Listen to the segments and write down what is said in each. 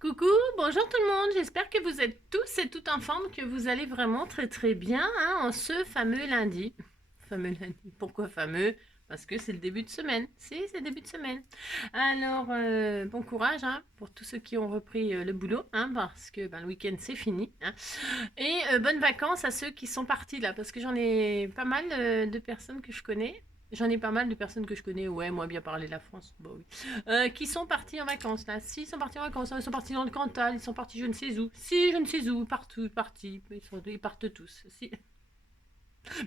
Coucou, bonjour tout le monde, j'espère que vous êtes tous et toutes en forme, que vous allez vraiment très très bien en ce fameux lundi. Fameux lundi, pourquoi fameux? Parce que c'est le début de semaine. Si, c'est le début de semaine. Alors, bon courage pour tous ceux qui ont repris le boulot, parce que le week-end c'est fini. Et bonnes vacances à ceux qui sont partis là, parce que j'en ai pas mal de personnes que je connais. J'en ai pas mal de personnes que je connais, ouais, moi bien parler la France, bon oui. Qui sont partis en vacances là. Si, ils sont partis en vacances, ils sont partis dans le Cantal, ils sont partis je ne sais où. Si, je ne sais où, partout, partis, ils partent tous. Si.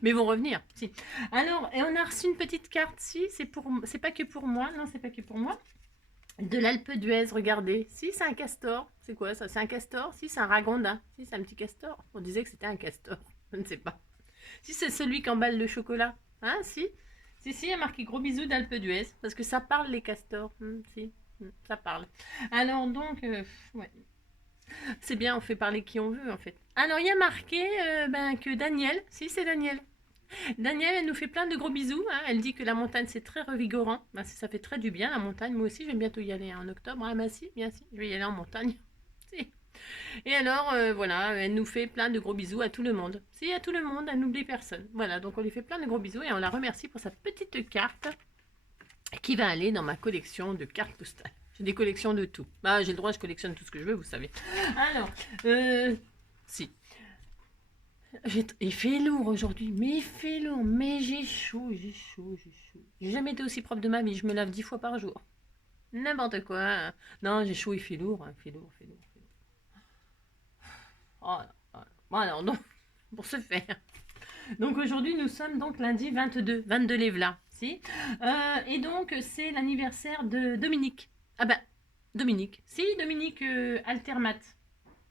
Mais ils vont revenir, si. Alors, et on a reçu une petite carte, si, c'est pas que pour moi, non, c'est pas que pour moi. De l'Alpe d'Huez, regardez. Si, c'est un castor. C'est quoi ça? C'est un castor? Si, c'est un ragondin. Si, c'est un petit castor. On disait que c'était un castor. Je ne sais pas. Si, c'est celui qui emballe le chocolat. Hein, si? Si, il y a marqué gros bisous d'Alpe d'Huez. Parce que ça parle, les castors. Si, ça parle. Alors, donc, ouais. C'est bien, on fait parler qui on veut, en fait. Alors, il y a marqué que Daniel, si, c'est Daniel. Daniel, elle nous fait plein de gros bisous. Elle dit que la montagne, c'est très revigorant. Ça fait très du bien, la montagne. Moi aussi, je vais bientôt y aller en octobre. Ah, si, bien si, je vais y aller en montagne. Si. Et alors, voilà, elle nous fait plein de gros bisous à tout le monde. Si, à tout le monde, elle n'oublie personne. Voilà, donc on lui fait plein de gros bisous et on la remercie pour sa petite carte qui va aller dans ma collection de cartes postales. J'ai des collections de tout. J'ai le droit, je collectionne tout ce que je veux, vous savez. Alors, si. Il fait lourd aujourd'hui, mais il fait lourd, mais j'ai chaud, j'ai chaud, j'ai chaud. J'ai jamais été aussi propre de ma vie, je me lave 10 fois par jour. N'importe quoi. Non, j'ai chaud, il fait lourd, il fait lourd, il fait lourd, il fait lourd. Oh, bon alors, donc, pour ce faire. Donc aujourd'hui, nous sommes donc lundi 22 Lévla, si. Et donc, c'est l'anniversaire de Dominique. Ah ben, Dominique. Si, Dominique Altermat.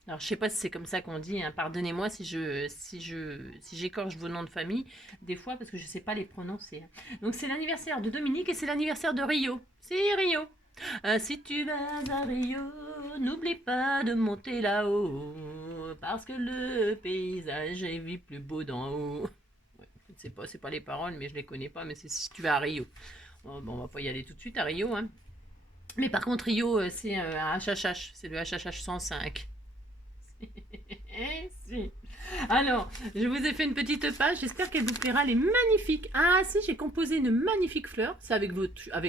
Alors, je sais pas si c'est comme ça qu'on dit, pardonnez-moi si j'écorche vos noms de famille, des fois, parce que je sais pas les prononcer. Donc, c'est l'anniversaire de Dominique et c'est l'anniversaire de Rio. C'est Rio. Si tu vas à Rio, n'oublie pas de monter là-haut, parce que le paysage est vie plus beau d'en haut. Ouais, je ne sais pas, c'est pas les paroles, mais je les connais pas, mais c'est si tu vas à Rio. Bon, on va pas y aller tout de suite à Rio, hein. Mais par contre, Rio, c'est un HHH, c'est le HHH 105. Si. Alors, je vous ai fait une petite page, j'espère qu'elle vous plaira. Elle est magnifique. Ah si, j'ai composé une magnifique fleur. C'est avec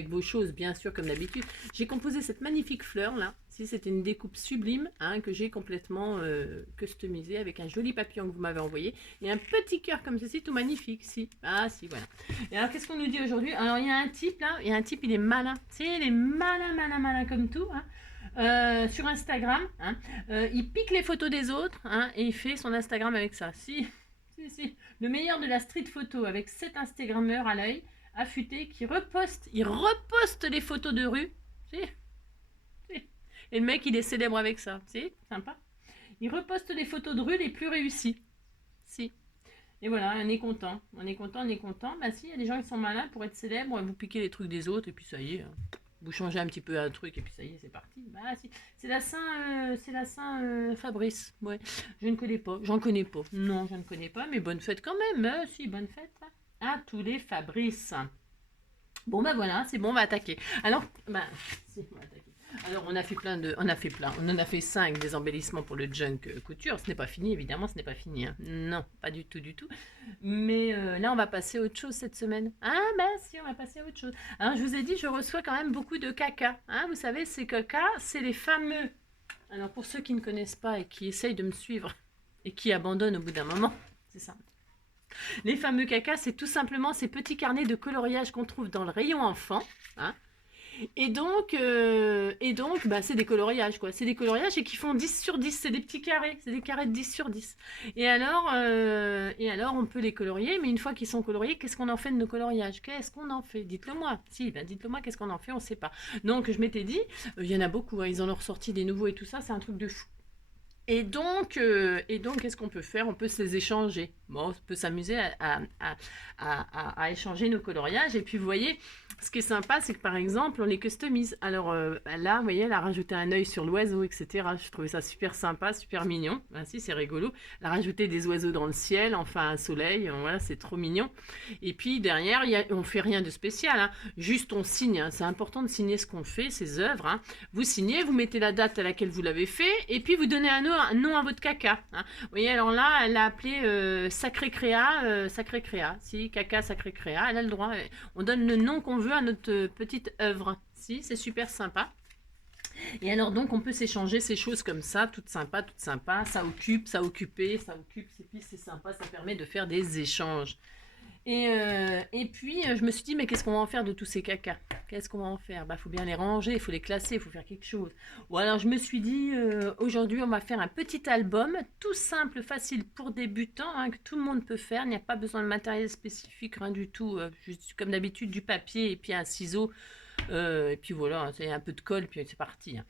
vos choses, bien sûr, comme d'habitude. J'ai composé cette magnifique fleur là. Si, c'était une découpe sublime que j'ai complètement customisée avec un joli papillon que vous m'avez envoyé. Et un petit cœur comme ceci, tout magnifique. Si. Ah si, voilà. Et alors, qu'est-ce qu'on nous dit aujourd'hui? Alors, il y a un type là, il est malin. Si, il est malin, malin, malin comme tout. Sur Instagram. Il pique les photos des autres et il fait son Instagram avec ça. Si, si, si. Le meilleur de la street photo avec 7 Instagrammeurs à l'œil, affûtés, il reposte les photos de rue. Si, si. Et le mec, il est célèbre avec ça. Si, sympa. Il reposte les photos de rue les plus réussies. Si. Et voilà, on est content. On est content, on est content. Si, il y a des gens qui sont malins pour être célèbres, vous piquez les trucs des autres et puis ça y est. Vous changez un petit peu un truc et puis ça y est, c'est parti. Si. C'est la Saint Fabrice. Ouais, je ne connais pas. J'en connais pas. Non, je ne connais pas, mais bonne fête quand même. Si, bonne fête à tous les Fabrice. Bon voilà, c'est bon, on va attaquer. Alors, si, on va attaquer. Alors on en a fait 5 des embellissements pour le junk couture. Ce n'est pas fini, évidemment, ce n'est pas fini. Non, pas du tout, du tout. Mais là, on va passer à autre chose cette semaine. Si, on va passer à autre chose. Alors, je vous ai dit, je reçois quand même beaucoup de caca. Vous savez, ces caca, c'est les fameux. Alors, pour ceux qui ne connaissent pas et qui essayent de me suivre et qui abandonnent au bout d'un moment, c'est ça. Les fameux caca, c'est tout simplement ces petits carnets de coloriage qu'on trouve dans le rayon enfant. Et donc, c'est des coloriages, quoi. C'est des coloriages et qui font 10 sur 10. C'est des petits carrés. C'est des carrés de 10 sur 10. Et alors, on peut les colorier. Mais une fois qu'ils sont coloriés, qu'est-ce qu'on en fait de nos coloriages? Qu'est-ce qu'on en fait? Dites-le moi. Si, dites-le moi, qu'est-ce qu'on en fait? On ne sait pas. Donc, je m'étais dit, il y en a beaucoup. Ils en ont ressorti des nouveaux et tout ça. C'est un truc de fou. Et donc, qu'est-ce qu'on peut faire? On peut se les échanger. Bon, on peut s'amuser à échanger nos coloriages. Et puis, vous voyez, ce qui est sympa, c'est que par exemple, on les customise. Alors là, vous voyez, elle a rajouté un œil sur l'oiseau, etc. Je trouvais ça super sympa, super mignon. Ben, si, c'est rigolo. Elle a rajouté des oiseaux dans le ciel, enfin un soleil. Voilà, c'est trop mignon. Et puis derrière, on fait rien de spécial, hein. Juste on signe, hein. C'est important de signer ce qu'on fait, ces œuvres, hein. Vous signez, vous mettez la date à laquelle vous l'avez fait, et puis vous donnez un nom à votre caca, hein. Vous voyez, alors là, elle a appelé Sacré Créa, Sacré Créa. Si, caca Sacré Créa, elle a le droit. On donne le nom qu'on veut à notre petite œuvre. Si, c'est super sympa. Et alors donc on peut s'échanger ces choses comme ça, toutes sympas, toutes sympas. Ça occupe, ça occupé, ça occupe, et puis c'est sympa, ça permet de faire des échanges. Et puis, je me suis dit, mais qu'est-ce qu'on va en faire de tous ces cacas? Qu'est-ce qu'on va en faire? Bah, faut bien les ranger, il faut les classer, il faut faire quelque chose. Ou alors, je me suis dit, aujourd'hui, on va faire un petit album, tout simple, facile pour débutants, hein, que tout le monde peut faire. Il n'y a pas besoin de matériel spécifique, rien du tout. Juste comme d'habitude, du papier et puis un ciseau. Et puis voilà, c'est un peu de colle, puis c'est parti, hein.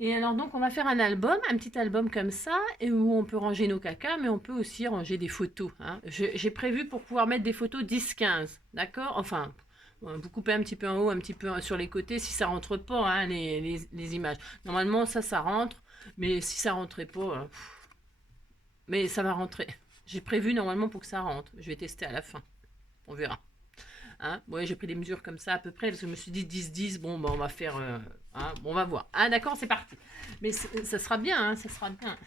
Et alors donc on va faire un album, un petit album comme ça, et où on peut ranger nos cacas, mais on peut aussi ranger des photos, hein. J'ai prévu pour pouvoir mettre des photos 10-15, d'accord? Enfin, vous coupez un petit peu en haut, un petit peu sur les côtés, si ça rentre pas, hein, les images. Normalement ça rentre, mais si ça rentrait pas, mais ça va rentrer. J'ai prévu normalement pour que ça rentre. Je vais tester à la fin, on verra. Hein, ouais, j'ai pris des mesures comme ça à peu près, parce que je me suis dit 10-10, bon, bah, on va faire... hein, bon, on va voir. Ah, d'accord, c'est parti. Mais ça sera bien, hein, ça sera bien.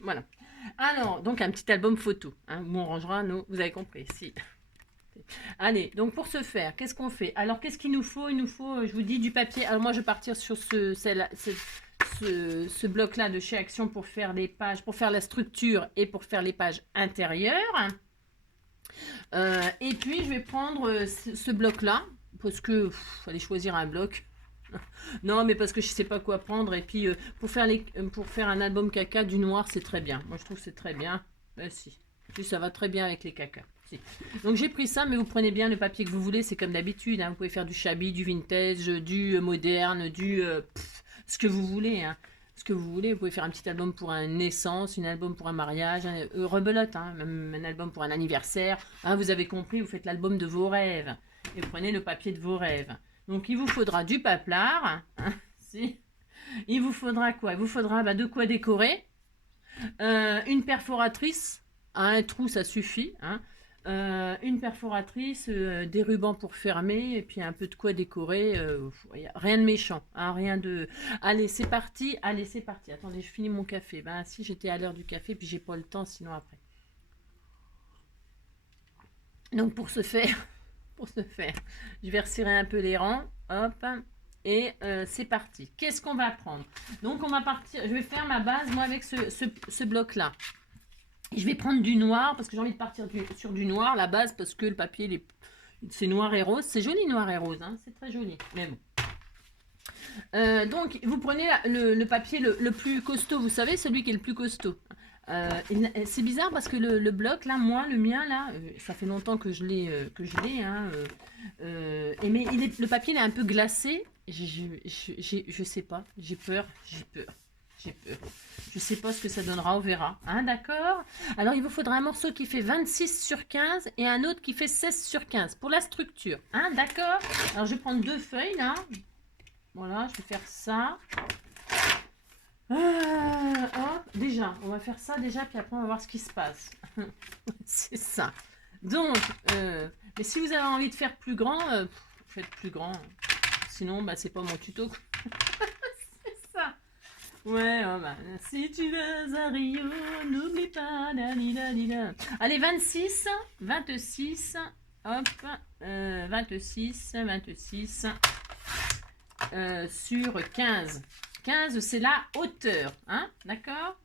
Voilà. Alors, donc un petit album photo, hein, où on rangera nos... Vous avez compris, si. Allez, donc pour ce faire, qu'est-ce qu'on fait? Alors, qu'est-ce qu'il nous faut? Il nous faut, je vous dis, du papier. Alors, moi, je vais partir sur ce bloc-là de chez Action pour faire les pages, pour faire la structure et pour faire les pages intérieures. Et puis je vais prendre ce bloc-là, parce que fallait choisir un bloc. Non, mais parce que je sais pas quoi prendre. Et puis pour faire un album caca, du noir, c'est très bien. Moi, je trouve que c'est très bien. Si. Puis ça va très bien avec les cacas. Si. Donc j'ai pris ça, mais vous prenez bien le papier que vous voulez. C'est comme d'habitude, hein. Vous pouvez faire du shabby, du vintage, du moderne, ce que vous voulez, hein. Ce que vous voulez. Vous pouvez faire un petit album pour une naissance, un album pour un mariage, rebelote, hein, même un album pour un anniversaire. Hein, vous avez compris, vous faites l'album de vos rêves. Et vous prenez le papier de vos rêves. Donc il vous faudra du paplard. Hein, si. Il vous faudra quoi? Il vous faudra de quoi décorer. Une perforatrice. À un trou, ça suffit. Hein. Une perforatrice, des rubans pour fermer, et puis un peu de quoi décorer. Rien de méchant, hein, rien de... Allez, c'est parti. Allez, c'est parti. Attendez, je finis mon café. Ben, si j'étais à l'heure du café, puis j'ai pas le temps, sinon après. Donc pour ce faire, je vais resserrer un peu les rangs. Hop. Et c'est parti. Qu'est-ce qu'on va prendre? Donc on va partir. Je vais faire ma base, moi, avec ce bloc-là. Je vais prendre du noir parce que j'ai envie de partir sur du noir, la base, parce que le papier, c'est noir et rose. C'est joli noir et rose, hein, c'est très joli. Mais bon. Donc, vous prenez le papier le plus costaud, vous savez, celui qui est le plus costaud. C'est bizarre parce que le bloc, là, moi, le mien, là, ça fait longtemps que je l'ai, hein, mais le papier, il est un peu glacé. Je sais pas, j'ai peur. Je sais pas ce que ça donnera, on verra. Hein, d'accord? Alors, il vous faudra un morceau qui fait 26 sur 15 et un autre qui fait 16 sur 15 pour la structure. Hein, d'accord? Alors, je vais prendre 2 feuilles, là. Voilà, je vais faire ça. Déjà, on va faire ça déjà, puis après, on va voir ce qui se passe. C'est ça. Donc, mais si vous avez envie de faire plus grand, faites plus grand. Sinon, c'est pas mon tuto. Ouais, si tu vas à Rio, n'oublie pas. Allez, 26, 26, hop, 26, sur 15. 15, c'est la hauteur, hein, d'accord?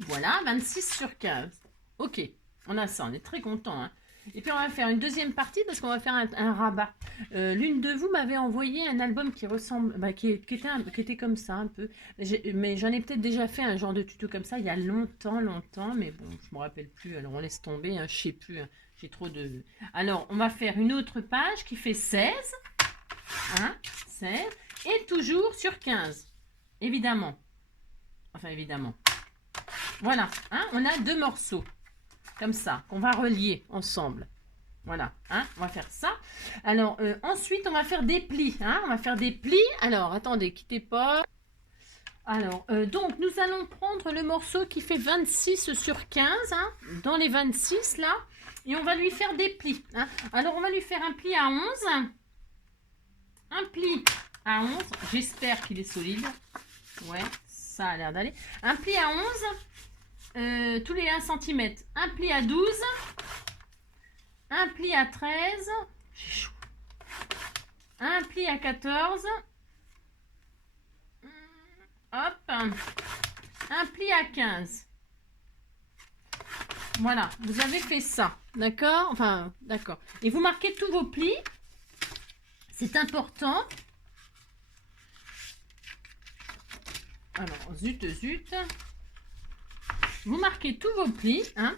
Voilà, 26 sur 15. Ok, on a ça, on est très content, hein. Et puis on va faire une deuxième partie parce qu'on va faire un rabat. L'une de vous m'avait envoyé un album qui ressemble, qui était comme ça un peu. Mais j'en ai peut-être déjà fait un genre de tuto comme ça il y a longtemps, mais bon, je me rappelle plus. Alors on laisse tomber, hein, je sais plus. Hein, j'ai trop de... Alors on va faire une autre page qui fait 16. Hein, 16. Et toujours sur 15, évidemment. Enfin, évidemment. Voilà, hein, on a 2 morceaux, comme ça, qu'on va relier ensemble. Voilà, hein, on va faire ça. Alors, ensuite, on va faire des plis. Hein, on va faire des plis. Alors, attendez, quittez pas. Alors, donc, nous allons prendre le morceau qui fait 26 sur 15, hein, dans les 26, là. Et on va lui faire des plis. Hein. Alors, on va lui faire un pli à 11. Un pli à 11. J'espère qu'il est solide. Ouais, ça a l'air d'aller. Un pli à 11, tous les 1 cm. Un pli à 12. Un pli à 13. J'ai chaud. Un pli à 14. Hop. Un pli à 15. Voilà, vous avez fait ça. D'accord? Enfin, d'accord. Et vous marquez tous vos plis. C'est important. Alors, zut. Vous marquez tous vos plis. Hein?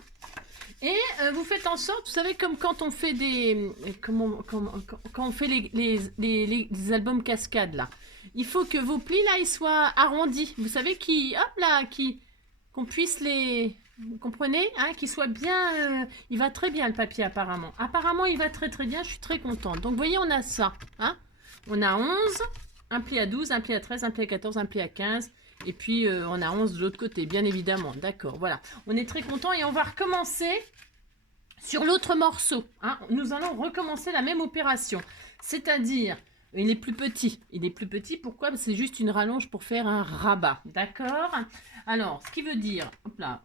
Et vous faites en sorte, vous savez, comme quand on fait des... quand on fait les albums cascades, là. Il faut que vos plis, là, ils soient arrondis. Vous savez, qu'on puisse les... Vous comprenez, hein, qu'il soit bien... il va très bien, le papier, apparemment. Apparemment, il va très bien. Je suis très contente. Donc, vous voyez, on a ça. Hein, on a 11, un pli à 12, un pli à 13, un pli à 14, un pli à 15... Et puis, on a 11 de l'autre côté, bien évidemment. D'accord, voilà. On est très content et on va recommencer sur l'autre morceau. Hein. Nous allons recommencer la même opération. C'est-à-dire, il est plus petit. Il est plus petit, pourquoi? Parce que c'est juste une rallonge pour faire un rabat. D'accord? Alors, ce qui veut dire... Hop là.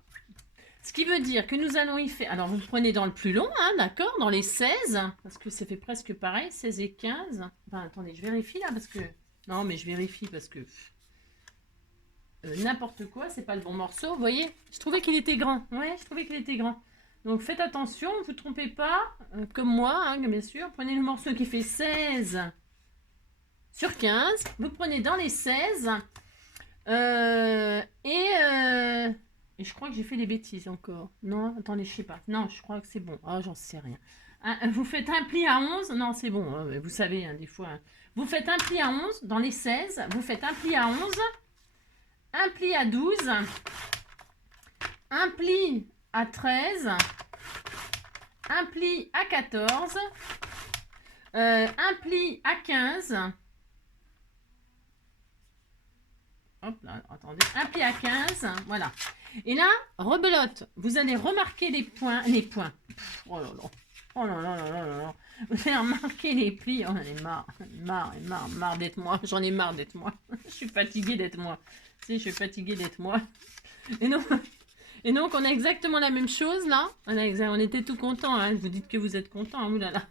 Ce qui veut dire que nous allons y faire... Alors, vous prenez dans le plus long, hein, d'accord? Dans les 16, parce que ça fait presque pareil, 16 et 15. Enfin, attendez, je vérifie là, parce que... Non, mais je vérifie parce que... n'importe quoi, c'est pas le bon morceau. Vous voyez, je trouvais qu'il était grand. Ouais, je trouvais qu'il était grand. Donc faites attention, ne vous trompez pas, comme moi, hein, bien sûr. Prenez le morceau qui fait 16 sur 15. Vous prenez dans les 16. Et je crois que j'ai fait des bêtises encore. Non, attendez, je sais pas. Non, je crois que c'est bon. Ah, j'en sais rien. Vous faites un pli à 11. Non, c'est bon. Hein, vous savez, hein, des fois. Hein. Vous faites un pli à 11 dans les 16. Vous faites un pli à 11. Un pli à 12, un pli à 13, un pli à 14, un pli à 15, hop là, attendez, un pli à 15, voilà. Et là, rebelote, vous allez remarquer les points, oh là là, vous allez remarquer les plis, oh, j'en ai marre d'être moi, j'en ai marre d'être moi, je suis fatiguée d'être moi. Si, je suis fatiguée d'être moi. Et donc, on a exactement la même chose, là. On était tout contents, hein. Vous dites que vous êtes contents, hein. Oulala.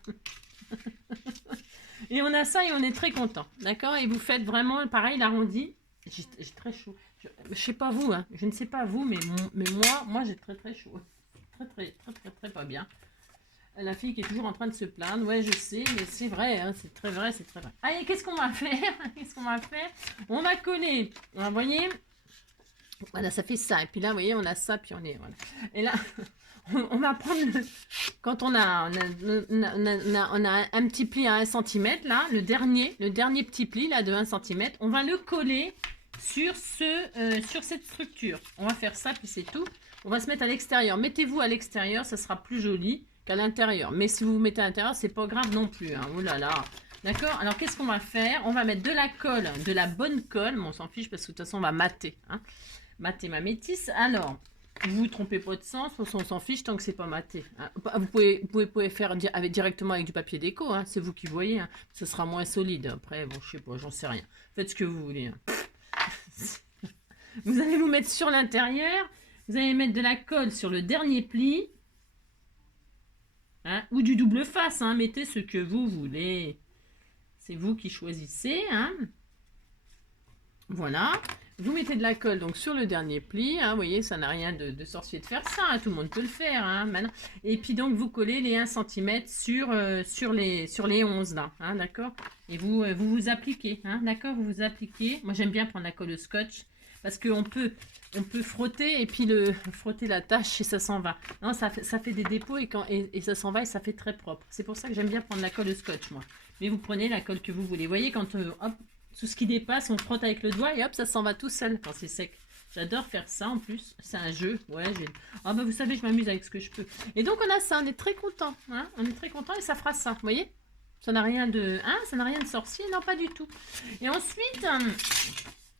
Et on a ça et on est très contents, d'accord? Et vous faites vraiment, pareil, l'arrondi. J'ai très chaud. Je sais pas vous, hein. Je ne sais pas vous, mais moi, j'ai très chaud. Très pas bien. La fille qui est toujours en train de se plaindre. Ouais, je sais, mais c'est vrai, hein, c'est très vrai. Allez, qu'est-ce qu'on va faire? On va coller. Vous voyez? Voilà, ça fait ça. Et puis là, vous voyez, on a ça, puis on est... Voilà. Et là, on va prendre... Quand on a un petit pli à 1 cm, là, le dernier petit pli, là, de 1 cm, on va le coller sur cette structure. On va faire ça, puis c'est tout. On va se mettre à l'extérieur. Mettez-vous à l'extérieur, ça sera plus joli qu'à l'intérieur. Mais si vous vous mettez à l'intérieur, c'est pas grave non plus. Hein. Oh là là. D'accord? Alors, qu'est-ce qu'on va faire? On va mettre de la colle, de la bonne colle. Mais on s'en fiche parce que de toute façon, on va mater. Hein. Mater ma métisse. Alors, vous vous trompez pas de sens. On s'en fiche tant que c'est pas maté. Hein. Vous pouvez faire directement avec du papier déco. Hein. C'est vous qui voyez. Hein. Ce sera moins solide. Après, bon, je sais pas, j'en sais rien. Faites ce que vous voulez. Hein. Vous allez vous mettre sur l'intérieur. Vous allez mettre de la colle sur le dernier pli. Hein, ou du double face, hein, mettez ce que vous voulez. C'est vous qui choisissez. Hein. Voilà. Vous mettez de la colle donc sur le dernier pli. Hein, vous voyez, ça n'a rien de sorcier de faire ça. Hein, tout le monde peut le faire. Hein, maintenant. Et puis donc, vous collez les 1 cm sur les 11 là. Hein, d'accord? Et vous appliquez. Hein, d'accord? Vous vous appliquez. Moi, j'aime bien prendre la colle au scotch. Parce qu'on peut frotter et puis frotter la tâche et ça s'en va. Non, ça fait des dépôts et ça s'en va et ça fait très propre. C'est pour ça que j'aime bien prendre la colle au scotch, moi. Mais vous prenez la colle que vous voulez. Vous voyez, quand hop, tout ce qui dépasse, on frotte avec le doigt et hop, ça s'en va tout seul quand c'est sec. J'adore faire ça en plus. C'est un jeu. Ouais, ah bah vous savez, je m'amuse avec ce que je peux. Et donc on a ça, on est très content. Hein, on est très content et ça fera ça. Vous voyez? Ça n'a rien de. Hein, ça n'a rien de sorcier, non, pas du tout. Et ensuite,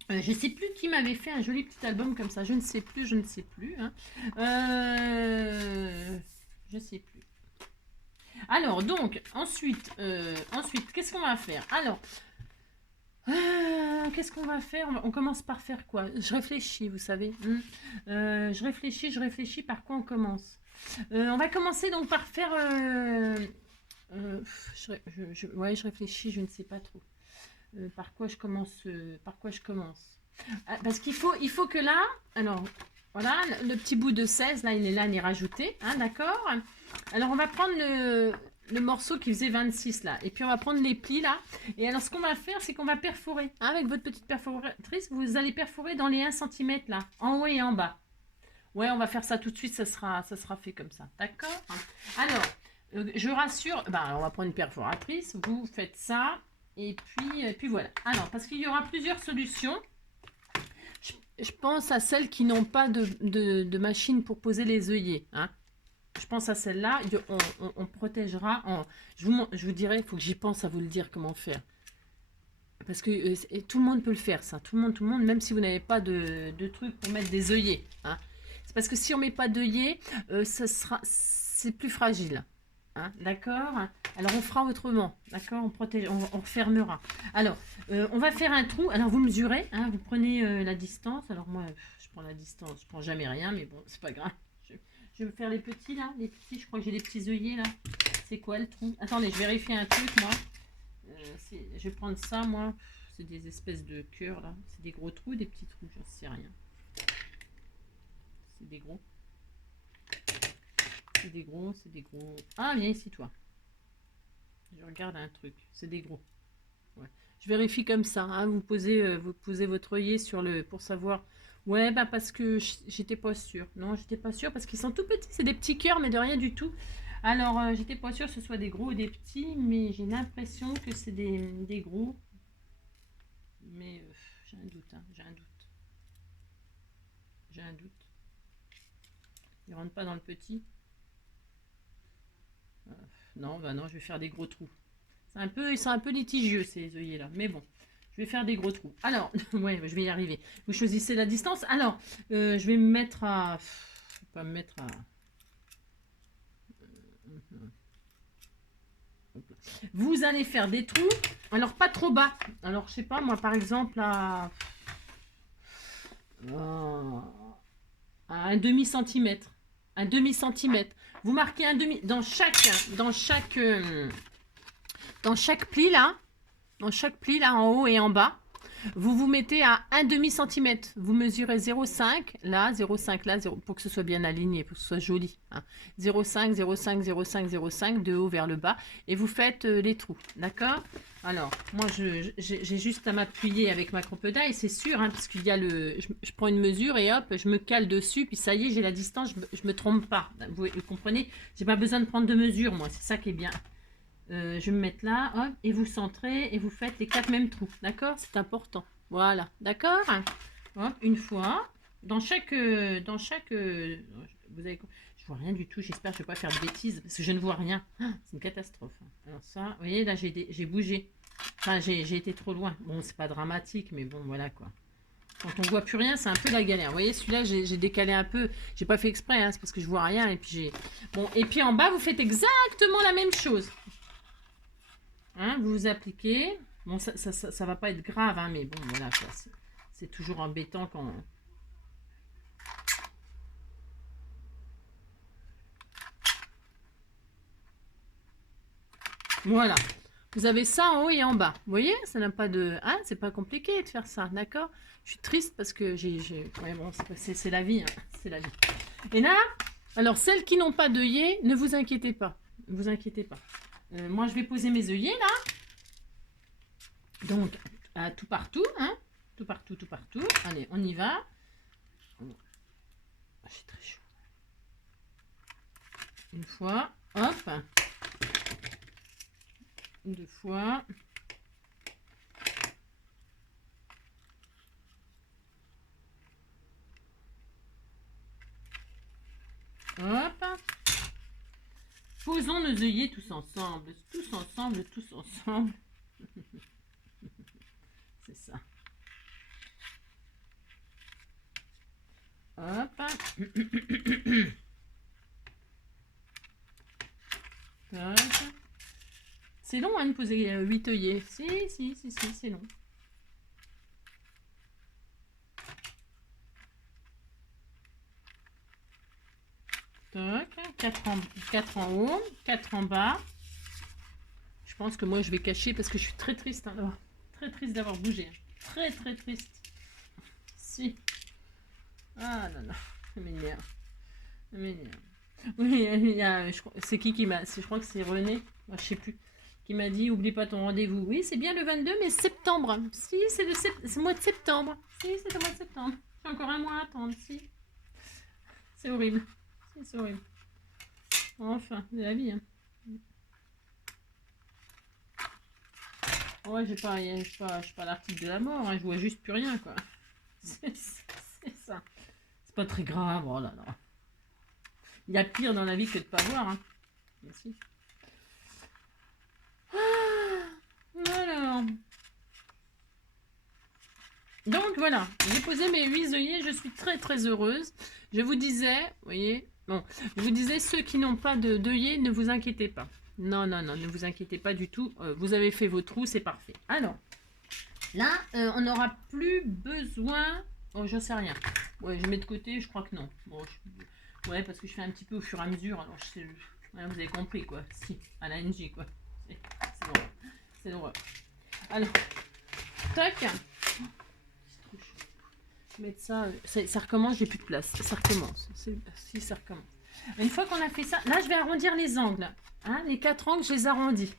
je ne sais plus qui m'avait fait un joli petit album comme ça. Je ne sais plus, je ne sais plus. Hein. Je ne sais plus. Alors, donc, ensuite qu'est-ce qu'on va faire? Alors, qu'est-ce qu'on va faire? On commence par faire quoi? Je réfléchis, vous savez. Je réfléchis par quoi on commence. On va commencer donc par faire... ouais, je réfléchis, je ne sais pas trop. Par quoi je commence? Ah, parce qu'il faut que là... Alors, voilà, le petit bout de 16, là, il est rajouté. Hein, d'accord? Alors, on va prendre le morceau qui faisait 26 là. Et puis on va prendre les plis là. Et alors ce qu'on va faire, c'est qu'on va perforer. Hein, avec votre petite perforatrice, vous allez perforer dans les 1 cm là, en haut et en bas. Ouais, on va faire ça tout de suite, ça sera fait comme ça. D'accord? Alors, je rassure, on va prendre une perforatrice, vous faites ça. Et puis voilà. Alors, parce qu'il y aura plusieurs solutions. Je pense à celles qui n'ont pas de machine pour poser les œillets. Hein. Je pense à celle-là, on protégera. Je vous dirai, il faut que j'y pense à vous le dire comment faire. Parce que tout le monde peut le faire, ça. Tout le monde, même si vous n'avez pas de truc pour mettre des œillets. Hein. C'est parce que si on ne met pas d'œillets, c'est plus fragile. Hein, d'accord? Alors on fera autrement. D'accord? On protège, on refermera. Alors, on va faire un trou. Alors vous mesurez, hein, vous prenez la distance. Alors moi, je prends la distance, je prends jamais rien, mais bon, c'est pas grave. Je vais faire les petits là, je crois que j'ai des petits œillets là. C'est quoi le trou? Attendez, je vérifie un truc moi. Je vais prendre ça moi. C'est des espèces de cœurs là. C'est des gros trous, des petits trous, j'en sais rien. C'est des gros. C'est des gros. Ah, viens ici toi. Je regarde un truc. C'est des gros. Ouais. Je vérifie comme ça. Hein. Vous posez votre œillet sur pour savoir. Ouais, parce que j'étais pas sûre. Non, j'étais pas sûre parce qu'ils sont tout petits. C'est des petits cœurs, mais de rien du tout. Alors, j'étais pas sûre que ce soit des gros ou des petits, mais j'ai l'impression que c'est des gros. Mais j'ai un doute, hein, j'ai un doute. J'ai un doute. Ils rentrent pas dans le petit. Non, non, je vais faire des gros trous. Ils sont un peu litigieux ces œillets là, mais bon. Je vais faire des gros trous. Alors, ouais, je vais y arriver. Vous choisissez la distance. Alors, je vais me mettre à... Je vais pas me mettre à... Vous allez faire des trous. Alors, pas trop bas. Alors, je sais pas, moi, par exemple, à un demi-centimètre. Un demi-centimètre. Vous marquez un demi... Dans chaque pli, là, en haut et en bas, vous vous mettez à un demi-centimètre. Vous mesurez 0,5 là, 0,5 là, 0, pour que ce soit bien aligné, pour que ce soit joli. Hein. 0,5, 0,5, 0,5, 0,5, de haut vers le bas. Et vous faites les trous. D'accord? Alors, moi, j'ai juste à m'appuyer avec ma crocodile, c'est sûr, hein, parce qu'il y a je prends une mesure et hop, je me cale dessus, puis ça y est, j'ai la distance, je me trompe pas. Vous comprenez? J'ai pas besoin de prendre de mesure, moi, c'est ça qui est bien. Je vais me mettre là, hop, et vous centrez, et vous faites les 4 mêmes trous, d'accord? C'est important, voilà, d'accord? Hop, une fois, dans chaque, vous avez, je vois rien du tout, j'espère que je ne vais pas faire de bêtises, parce que je ne vois rien, c'est une catastrophe. Alors ça, vous voyez, là, j'ai bougé, enfin, j'ai été trop loin, bon, c'est pas dramatique, mais bon, voilà, quoi. Quand on voit plus rien, c'est un peu la galère. Vous voyez, celui-là, j'ai décalé un peu. J'ai pas fait exprès, hein, c'est parce que je vois rien. Et puis bon, et puis en bas, vous faites exactement la même chose. Hein, vous vous appliquez. Bon, ça va pas être grave, hein, mais bon, voilà, c'est toujours embêtant quand... Voilà. Vous avez ça en haut et en bas. Vous voyez, ça n'a pas de... Hein, c'est pas compliqué de faire ça, d'accord? Je suis triste parce que ouais, bon, c'est la vie, hein, c'est la vie. Et là, alors, celles qui n'ont pas d'œillets, ne vous inquiétez pas. Ne vous inquiétez pas. Moi, je vais poser mes œillets, là. Donc, tout partout, hein. Tout partout, tout partout. Allez, on y va. C'est très chaud. Une fois, hop. 2 fois. Posons nos œillets tous ensemble. Tous ensemble, tous ensemble. C'est ça. Hop. C'est long hein, de poser 8 œillets. Si, c'est long. Toc, 4 en haut, 4 en bas. Je pense que moi je vais cacher parce que je suis très triste. Hein, très triste d'avoir bougé. Très triste. Si. Ah non, ça m'énerve. Oui, c'est qui m'a... Je crois que c'est René, moi, je sais plus, qui m'a dit oublie pas ton rendez-vous. Oui, c'est bien le 22, mais septembre. Si, c'est le mois de septembre. Si, c'est le mois de septembre. J'ai encore un mois à attendre. Si. C'est horrible. Si, c'est horrible. Enfin, c'est la vie. Hein. Ouais, j'ai pas l'article de la mort. Hein. Je vois juste plus rien, quoi. C'est ça. C'est pas très grave. Oh là là. Il y a pire dans la vie que de pas voir. Hein. Merci. Alors. Donc voilà, j'ai posé mes 8 œillets, je suis très heureuse. Je vous disais, vous voyez, bon, je vous disais, ceux qui n'ont pas d'œillets, ne vous inquiétez pas. Non, ne vous inquiétez pas du tout. Vous avez fait vos trous, c'est parfait. Alors, là, on n'aura plus besoin... Oh, j'en sais rien. Ouais, je mets de côté, je crois que non. Bon, ouais, parce que je fais un petit peu au fur et à mesure. Alors, ouais, vous avez compris, quoi. Si, à la NG, quoi. C'est l'horreur. C'est l'horreur. Alors, tac. Mettre ça, ça recommence, j'ai plus de place. Ça recommence. Si, ça recommence. Une fois qu'on a fait ça, là, je vais arrondir les angles. Hein, les 4 angles, je les arrondis.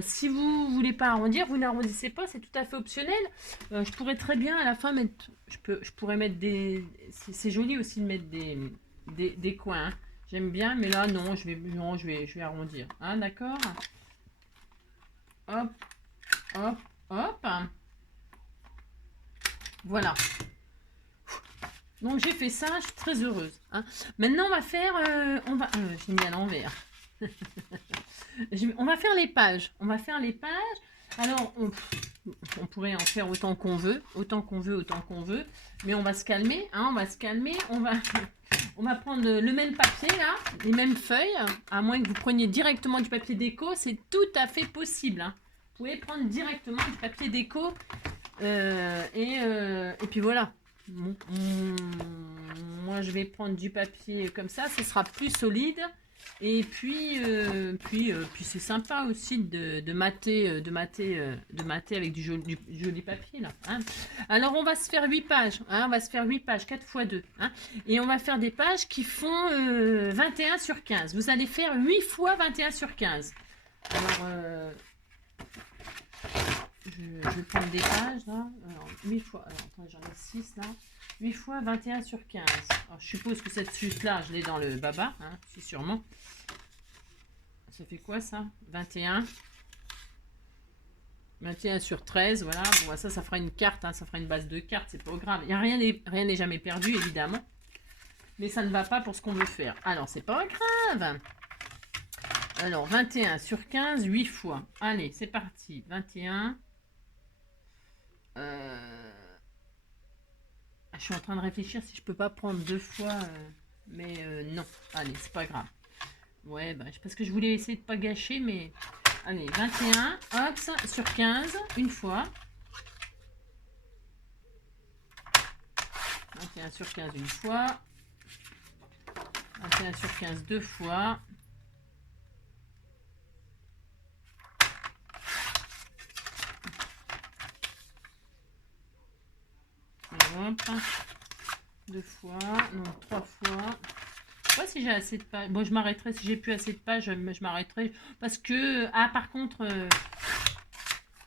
Si vous voulez pas arrondir, vous n'arrondissez pas, c'est tout à fait optionnel. Je pourrais très bien à la fin mettre... Je pourrais mettre des... C'est joli aussi de mettre des coins. Hein. J'aime bien, mais là, non, je vais arrondir. Hein, d'accord? Hop, hop, hop. Voilà. Donc j'ai fait ça, je suis très heureuse. Hein. Maintenant on va faire, j'ai mis à l'envers. On va faire les pages. Alors on pourrait en faire autant qu'on veut, mais on va se calmer. Hein, on va prendre le même papier là, les mêmes feuilles, à moins que vous preniez directement du papier déco, c'est tout à fait possible. Hein. Vous pouvez prendre directement du papier déco et puis voilà. Moi je vais prendre du papier comme ça, ce sera plus solide et puis c'est sympa aussi de mater avec du joli papier là. Hein. Alors on va se faire 8 pages, hein, 4 x 2 hein, et on va faire des pages qui font 21 sur 15. Vous allez faire 8 fois 21 sur 15. Alors je vais prendre des pages là. Alors 8 fois, alors attends, j'en ai 6 là. 8 fois 21 sur 15. Alors, je suppose que cette suite là, je l'ai dans le baba, hein, si sûrement. Ça fait quoi ça? 21. 21 sur 13, voilà. Bon, ça fera une carte, hein, ça fera une base de carte, c'est pas grave. Rien n'est jamais perdu, évidemment. Mais ça ne va pas pour ce qu'on veut faire. Alors, c'est pas grave. Alors, 21 sur 15, 8 fois. Allez, c'est parti. 21. Je suis en train de réfléchir si je peux pas prendre 2 fois. Mais non. Allez, c'est pas grave. Ouais, bah, parce que je voulais essayer de pas gâcher, mais... Allez, 21, hop, sur 15, une fois. 21 sur 15, une fois. 21 sur 15, 2 fois. Hop. 2 fois, non, 3 fois. Je sais pas si j'ai assez de pages. Bon, je m'arrêterai. Si j'ai plus assez de pages, je m'arrêterai. Parce que... Ah, par contre...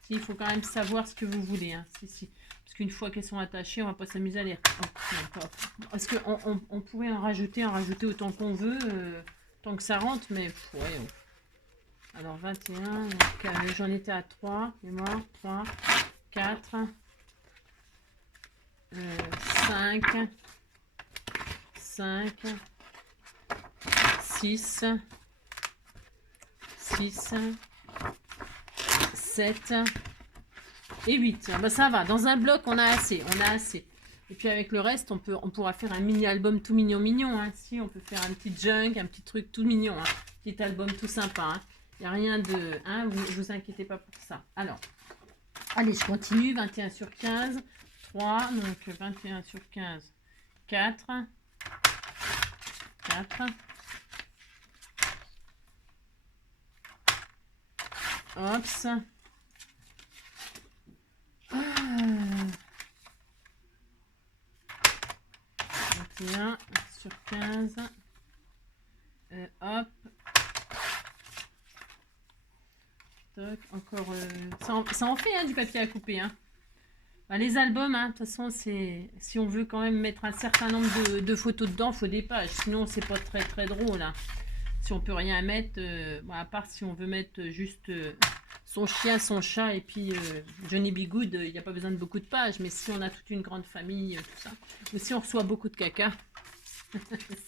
il faut quand même savoir ce que vous voulez. Hein. Si. Parce qu'une fois qu'elles sont attachées, on va pas s'amuser à les... Parce qu'on on pourrait en rajouter autant qu'on veut. Tant que ça rentre. Mais... ouais. Alors, 21. J'en étais à 3. Et moi, 3, 4... 5, 6, 6, 7 et 8. Ah bah ça va, dans un bloc, on a assez. Et puis avec le reste, on pourra faire un mini-album tout mignon. Hein. Si, on peut faire un petit junk, un petit truc tout mignon. Hein. Petit album tout sympa. Il n'y a rien de... Hein, vous inquiétez pas pour ça. Alors, allez, je continue. 21 sur 15. 3. Donc, 21 sur 15. 4. 4. Hops. 21 sur 15. Hop. Toc, encore. Ça en fait hein, du papier à couper. Hein. Bah, les albums, hein, de toute façon, si on veut quand même mettre un certain nombre de photos dedans, il faut des pages. Sinon, c'est pas très drôle. Hein. Si on peut rien mettre, à part si on veut mettre juste son chien, son chat et puis Johnny B. Good, il n'y a pas besoin de beaucoup de pages. Mais si on a toute une grande famille, tout ça, ou si on reçoit beaucoup de caca,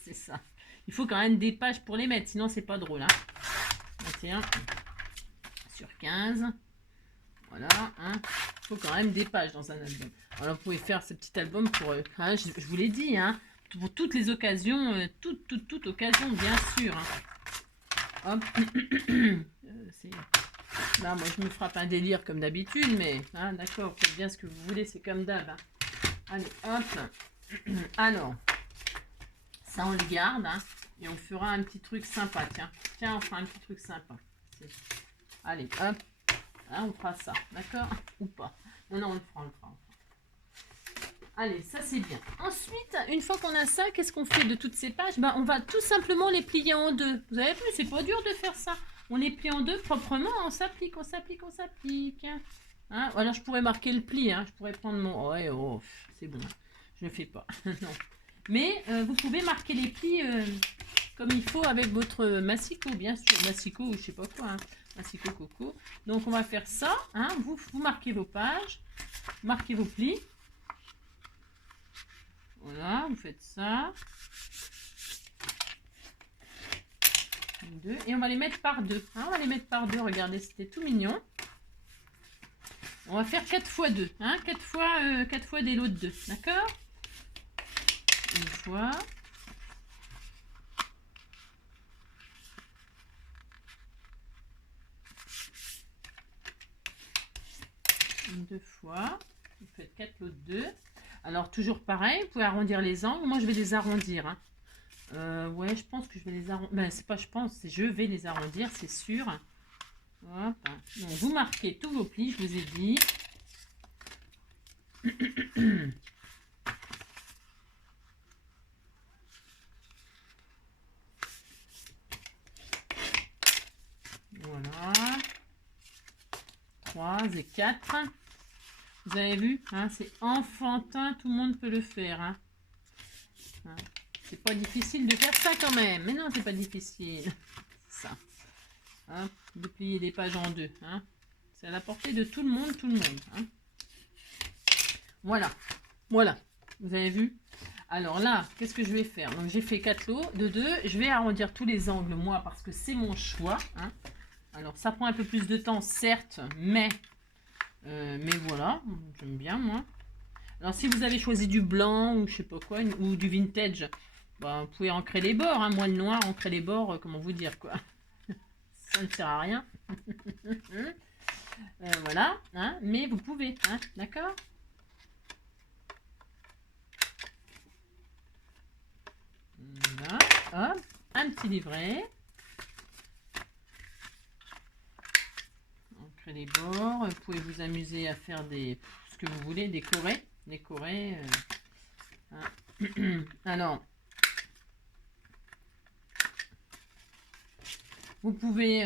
c'est ça. Il faut quand même des pages pour les mettre, sinon c'est pas drôle. Hein. 21 sur 15. Voilà. Hein. Il faut quand même des pages dans un album. Alors vous pouvez faire ce petit album pour, hein, je vous l'ai dit, hein, pour toutes les occasions, toute occasion, bien sûr. Hein. Hop. Là, moi, je me frappe un délire comme d'habitude, mais hein, d'accord, faites bien ce que vous voulez, c'est comme d'hab. Hein. Allez, hop. Alors, ça, on le garde, hein, et on fera un petit truc sympa. Tiens, on fera un petit truc sympa. Allez, hop. Là, on fera ça, d'accord? Ou pas? Non, on le fera. Allez, ça c'est bien. Ensuite, une fois qu'on a ça, qu'est-ce qu'on fait de toutes ces pages? On va tout simplement les plier en deux. Vous avez vu, c'est pas dur de faire ça. On les plie en deux proprement, on s'applique. Hein? Alors, je pourrais marquer le pli. Hein? Je pourrais prendre mon... Ouais, oh, c'est bon. Je ne fais pas. Non. Mais vous pouvez marquer les plis comme il faut avec votre massicot, bien sûr. Massicot ou je sais pas quoi. Hein? Massicot coco. Donc, on va faire ça. Hein? Vous marquez vos pages. Marquez vos plis. Voilà, vous faites ça. 2. Et on va les mettre par deux. Hein, on va les mettre par deux. Regardez, c'était tout mignon. On va faire 4 fois 2. Hein, 4 fois des lots de 2. D'accord? Une fois. Deux fois. Vous faites 4 lots de 2. Alors, toujours pareil, vous pouvez arrondir les angles. Moi, je vais les arrondir. Hein. Ouais, je pense que je vais les arrondir. Ben, c'est pas je pense, c'est je vais les arrondir, c'est sûr. Hop. Donc, vous marquez tous vos plis, je vous ai dit. Voilà. 3 et 4. Vous avez vu, hein, c'est enfantin, tout le monde peut le faire. Hein. Hein. C'est pas difficile de faire ça quand même. Mais non, c'est pas difficile. Ça. Hein, de plier des pages en deux. Hein. C'est à la portée de tout le monde, Hein. Voilà. Voilà. Vous avez vu? Alors là, qu'est-ce que je vais faire? Donc j'ai fait 4 lots de 2. Je vais arrondir tous les angles, moi, parce que c'est mon choix. Hein. Alors ça prend un peu plus de temps, certes, mais voilà, j'aime bien moi. Alors si vous avez choisi du blanc ou je sais pas quoi, ou du vintage, vous pouvez ancrer les bords. Hein. Moi le noir, ancrer les bords, comment vous dire quoi. Ça ne sert à rien. Voilà, hein, mais vous pouvez, hein, d'accord? Voilà, hop, un petit livret. Ancrer les bords, vous pouvez vous amuser à faire ce que vous voulez, décorer. Hein. Alors, vous pouvez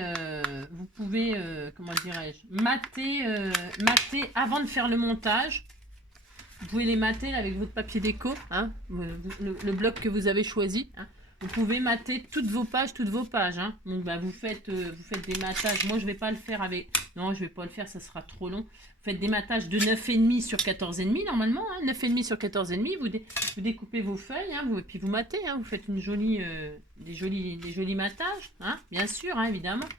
comment dirais-je, mater avant de faire le montage. Vous pouvez les mater avec votre papier déco, hein, le bloc que vous avez choisi. Hein. Vous pouvez mater toutes vos pages. Hein. Donc vous faites des matages. Moi je vais pas le faire avec. Non, je vais pas le faire, ça sera trop long. Vous faites des matages de 9,5 sur 14,5 normalement. Hein. 9,5 sur 14,5. Vous découpez vos feuilles, hein, et puis vous matez. Hein. Vous faites des jolis matages, hein, bien sûr, hein, évidemment.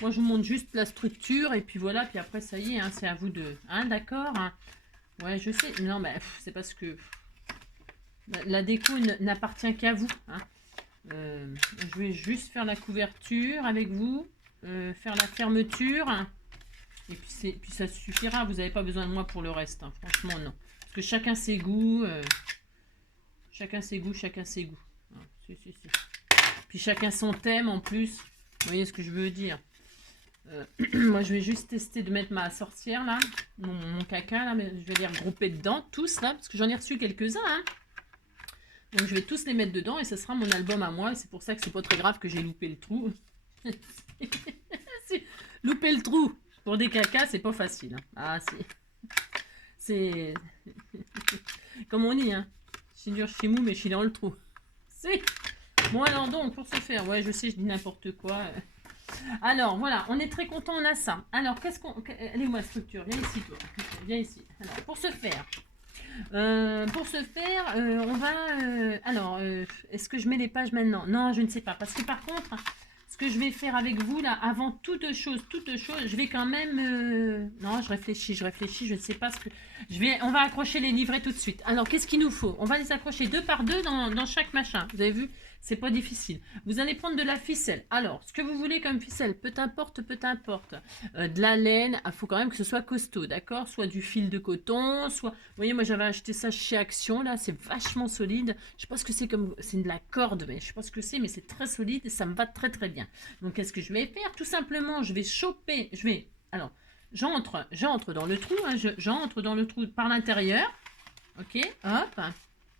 Moi, je vous montre juste la structure et puis voilà. Puis après, ça y est, hein, c'est à vous de... Hein, d'accord, hein. Ouais, je sais. Non, mais c'est parce que la déco n'appartient qu'à vous. Hein. Je vais juste faire la couverture avec vous. Faire la fermeture. Et puis ça suffira. Vous n'avez pas besoin de moi pour le reste. Hein. Franchement, non. Parce que chacun ses goûts. Chacun ses goûts, chacun ses goûts. Ah, si. Puis chacun son thème en plus. Vous voyez ce que je veux dire. Moi, je vais juste tester de mettre ma sorcière là. Mon caca là. Mais je vais les regrouper dedans, tous là. Parce que j'en ai reçu quelques-uns. Hein. Donc je vais tous les mettre dedans et ce sera mon album à moi. C'est pour ça que c'est pas très grave que j'ai loupé le trou. Louper le trou pour des cacas, c'est pas facile. Hein. Ah, c'est... Comme on dit, hein. Je suis dur, je suis mou, mais je suis dans le trou. C'est... Bon, alors donc, pour ce faire, ouais, je sais, je dis n'importe quoi. Alors, voilà, on est très content, on a ça. Alors, qu'est-ce qu'on... Elle est où ma structure? Viens ici, toi. Viens ici. Alors, pour ce faire, on va... alors, est-ce que je mets les pages maintenant? Non, je ne sais pas. Parce que par contre, ce que je vais faire avec vous, là, avant toute chose, je vais quand même... non, je réfléchis, je ne sais pas ce que... On va accrocher les livrets tout de suite. Alors, qu'est-ce qu'il nous faut? On va les accrocher 2 par 2 dans chaque machin. Vous avez vu? C'est pas difficile. Vous allez prendre de la ficelle. Alors, ce que vous voulez comme ficelle, peu importe. De la laine, il faut quand même que ce soit costaud, d'accord? Soit du fil de coton, soit... Vous voyez, moi, j'avais acheté ça chez Action, là. C'est vachement solide. Je sais pas ce que c'est comme... C'est de la corde, mais je sais pas ce que c'est, mais c'est très solide et ça me va très, très bien. Donc, qu'est-ce que je vais faire? Tout simplement, je vais choper... Alors, j'entre dans le trou, hein, j'entre dans le trou par l'intérieur. Ok, hop.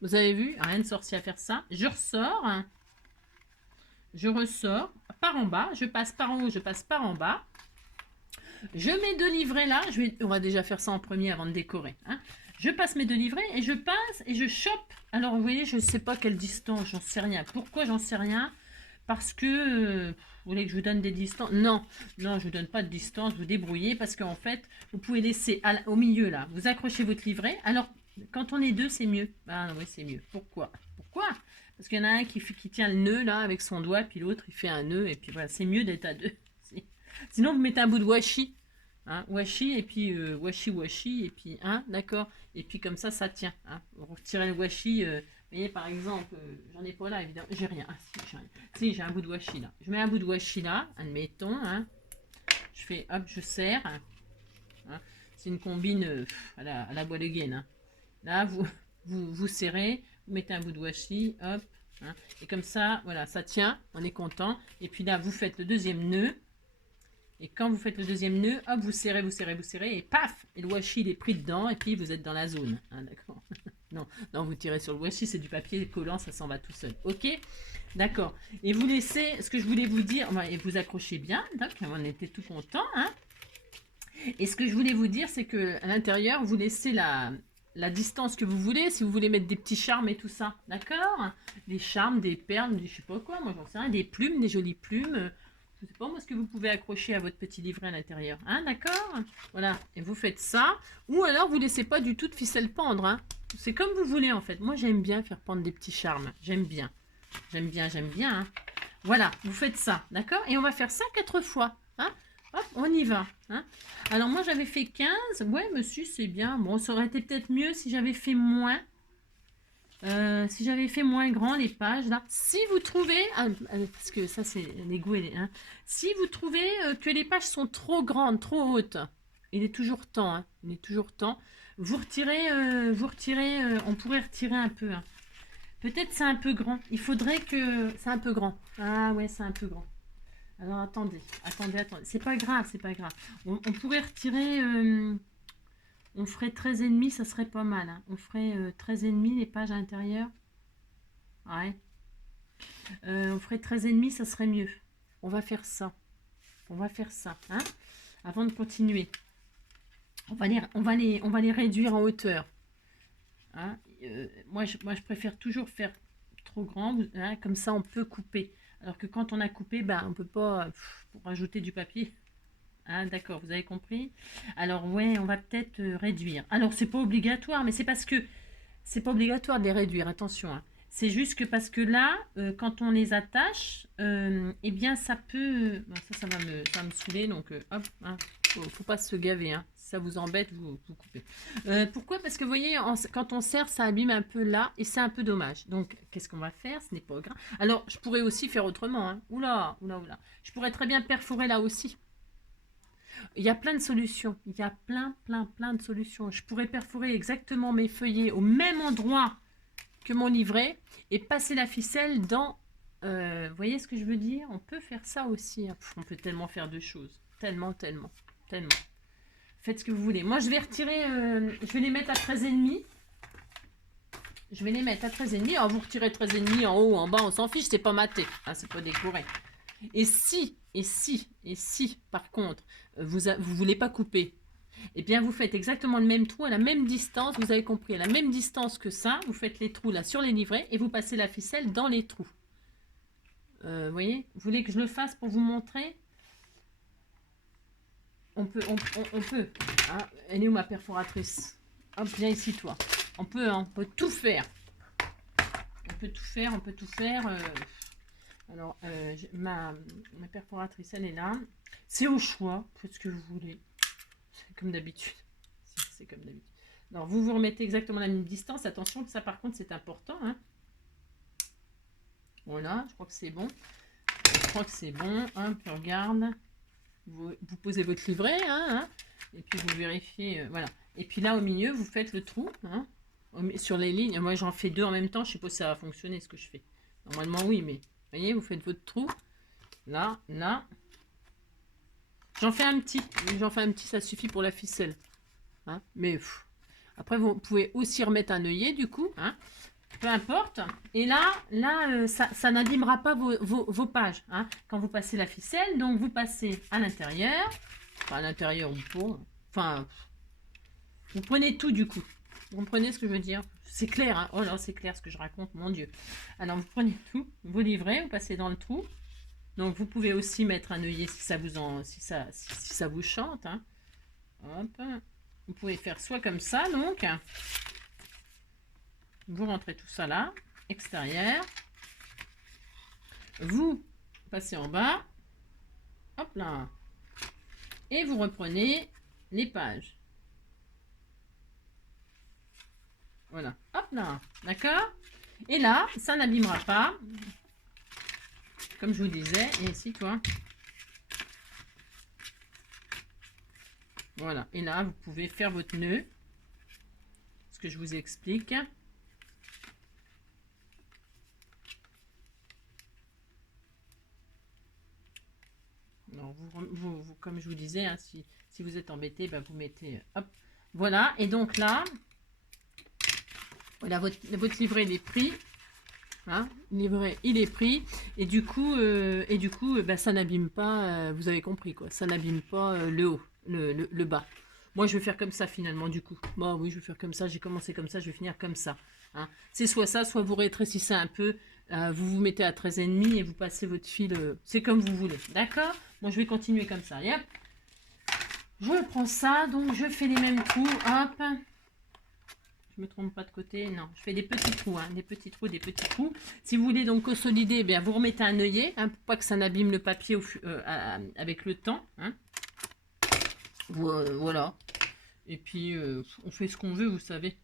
Vous avez vu, rien de sorcier à faire ça. Je ressors. Je ressors par en bas. Je passe par en haut, je passe par en bas. Je mets 2 livrets là. On va déjà faire ça en premier avant de décorer. Hein. Je passe mes 2 livrets et je passe et je chope. Alors, vous voyez, je ne sais pas quelle distance, j'en sais rien. Pourquoi j'en sais rien? Parce que... vous voulez que je vous donne des distances? Non, je ne vous donne pas de distance, vous débrouillez. Parce qu'en fait, vous pouvez laisser au milieu là. Vous accrochez votre livret. Alors, quand on est 2, c'est mieux. Ah oui, c'est mieux. Pourquoi? Parce qu'il y en a un qui tient le nœud là avec son doigt, puis l'autre il fait un nœud, et puis voilà, c'est mieux d'être à 2. Sinon, vous mettez un bout de washi. Hein, washi, et puis washi, et puis, hein, d'accord. Et puis comme ça tient. Hein. Vous retirez le washi. Vous voyez, par exemple, j'en ai pas là, évidemment. J'ai rien. Ah, si, j'ai un bout de washi là. Je mets un bout de washi là, admettons. Hein. Je fais, hop, je serre. Hein. C'est une combine à la bois de gaine. Hein. Là, vous serrez, vous mettez un bout de washi, hop, hein, et comme ça, voilà, ça tient, on est content. Et puis là, vous faites le deuxième nœud. Et quand vous faites le deuxième nœud, hop, vous serrez, et paf, et le washi, il est pris dedans, et puis vous êtes dans la zone. Hein, d'accord. non, vous tirez sur le washi, c'est du papier collant, ça s'en va tout seul. Ok, d'accord. Et vous laissez, ce que je voulais vous dire, et vous accrochez bien, donc on était tout content. Hein. Et ce que je voulais vous dire, c'est que à l'intérieur, vous laissez la distance que vous voulez, si vous voulez mettre des petits charmes et tout ça, d'accord? Des charmes, des perles, je sais pas quoi, moi j'en sais rien, des plumes, des jolies plumes, je sais pas moi ce que vous pouvez accrocher à votre petit livret à l'intérieur, hein, d'accord? Voilà, et vous faites ça, ou alors vous laissez pas du tout de ficelle pendre, hein. C'est comme vous voulez en fait, moi j'aime bien faire pendre des petits charmes, j'aime bien, hein. Voilà, vous faites ça, d'accord? Et on va faire ça 4 fois, hein? Hop, on y va. Hein. Alors, moi, j'avais fait 15. Ouais, monsieur, c'est bien. Bon, ça aurait été peut-être mieux si j'avais fait moins. Si j'avais fait moins grand, les pages, là. Si vous trouvez... parce que ça, c'est les goûts. Hein, si vous trouvez que les pages sont trop grandes, trop hautes, il est toujours temps. Hein, il est toujours temps. Vous retirez... on pourrait retirer un peu. Hein. Peut-être c'est un peu grand. Il faudrait que... C'est un peu grand. Ah ouais, c'est un peu grand. Alors, attendez. C'est pas grave. On pourrait retirer... on ferait 13,5, ça serait pas mal. Hein. On ferait 13,5 les pages à l'intérieur. Ouais. On ferait 13,5, ça serait mieux. On va faire ça. Hein, avant de continuer. On va les réduire en hauteur. Hein. Moi, je préfère toujours faire trop grand. Hein, comme ça, on peut couper. Alors que quand on a coupé, on ne peut pas pour rajouter du papier. Hein, d'accord, vous avez compris? Alors, ouais, on va peut-être réduire. Alors, c'est pas obligatoire, mais c'est parce que c'est pas obligatoire de les réduire, attention. Hein. C'est juste que parce que là, quand on les attache, eh bien ça peut... Bon, ça va me saouler, donc hop, hein, faut pas se gaver. Hein. Si ça vous embête, vous coupez. Pourquoi? Parce que vous voyez, quand on serre, ça abîme un peu là, et c'est un peu dommage. Donc, qu'est-ce qu'on va faire? Ce n'est pas grave. Alors, je pourrais aussi faire autrement. Hein. Oula, oula, oula. Je pourrais très bien perforer là aussi. Il y a plein de solutions. Il y a plein de solutions. Je pourrais perforer exactement mes feuillets au même endroit que mon livret et passer la ficelle dans... vous voyez ce que je veux dire? On peut faire ça aussi. On peut tellement faire de choses. Tellement. Faites ce que vous voulez. Moi, je vais retirer... je vais les mettre à 13,5. Je vais les mettre à 13,5. Alors, vous retirez 13,5 en haut ou en bas, on s'en fiche. C'est pas maté. Hein, c'est pas décoré. Et si, par contre, vous voulez pas couper, eh bien, vous faites exactement le même trou à la même distance, vous avez compris, à la même distance que ça, vous faites les trous là sur les livrets et vous passez la ficelle dans les trous. Vous voyez? Vous voulez que je le fasse pour vous montrer? On peut. Hein. Elle est où ma perforatrice? Hop, viens ici, toi. On peut tout faire. On peut tout faire. Alors, ma perforatrice, elle est là. C'est au choix, faites ce que vous voulez. C'est comme d'habitude. C'est comme d'habitude. Alors, vous remettez exactement la même distance. Attention, ça par contre, c'est important. Hein. Voilà, je crois que c'est bon. Hein, puis regarde. Vous posez votre livret. Hein, et puis, vous vérifiez. Voilà. Et puis là, au milieu, vous faites le trou. Hein, sur les lignes. Moi, j'en fais 2 en même temps. Je ne sais pas si ça va fonctionner, ce que je fais. Normalement, oui, mais... Vous voyez, vous faites votre trou. Là. J'en fais un petit, ça suffit pour la ficelle. Hein, mais après, vous pouvez aussi remettre un œillet, du coup. Hein, peu importe. Et là ça n'abîmera pas vos pages. Hein, quand vous passez la ficelle, donc vous passez à l'intérieur. Enfin, à l'intérieur ou pas. Enfin, vous prenez tout, du coup. Vous comprenez ce que je veux dire? C'est clair, hein. Oh là, c'est clair ce que je raconte, mon Dieu. Alors, vous prenez tout, vous livrez, vous passez dans le trou. Donc, vous pouvez aussi mettre un œillet si ça vous chante. Hein. Hop. Vous pouvez faire soit comme ça, donc. Vous rentrez tout ça là, extérieur. Vous passez en bas. Hop là. Et vous reprenez les pages. Voilà, hop là, d'accord? Et là, ça n'abîmera pas, comme je vous disais, et ici, toi. Voilà, et là, vous pouvez faire votre nœud, ce que je vous explique. Alors, comme je vous disais, hein, si vous êtes embêté, bah, vous mettez, hop, voilà, et donc là, voilà, votre livret, il est pris. Hein, livret, il est pris. Et du coup, bah, ça n'abîme pas, vous avez compris, quoi. Ça n'abîme pas le haut, le bas. Moi, je vais faire comme ça, finalement, du coup. Bon, oui, je vais faire comme ça. J'ai commencé comme ça, je vais finir comme ça. Hein. C'est soit ça, soit vous rétrécissez un peu. Vous vous mettez à 13,5 et vous passez votre fil. C'est comme vous voulez. D'accord? Moi, je vais continuer comme ça. Et hop. Je prends ça. Donc, je fais les mêmes trous. Hop. Je me trompe pas de côté, non, je fais des petits trous, hein, des petits trous. Si vous voulez donc consolider, eh bien, vous remettez un œillet, hein, pour pas que ça n'abîme le papier avec le temps. Hein. Voilà. Et puis, on fait ce qu'on veut, vous savez.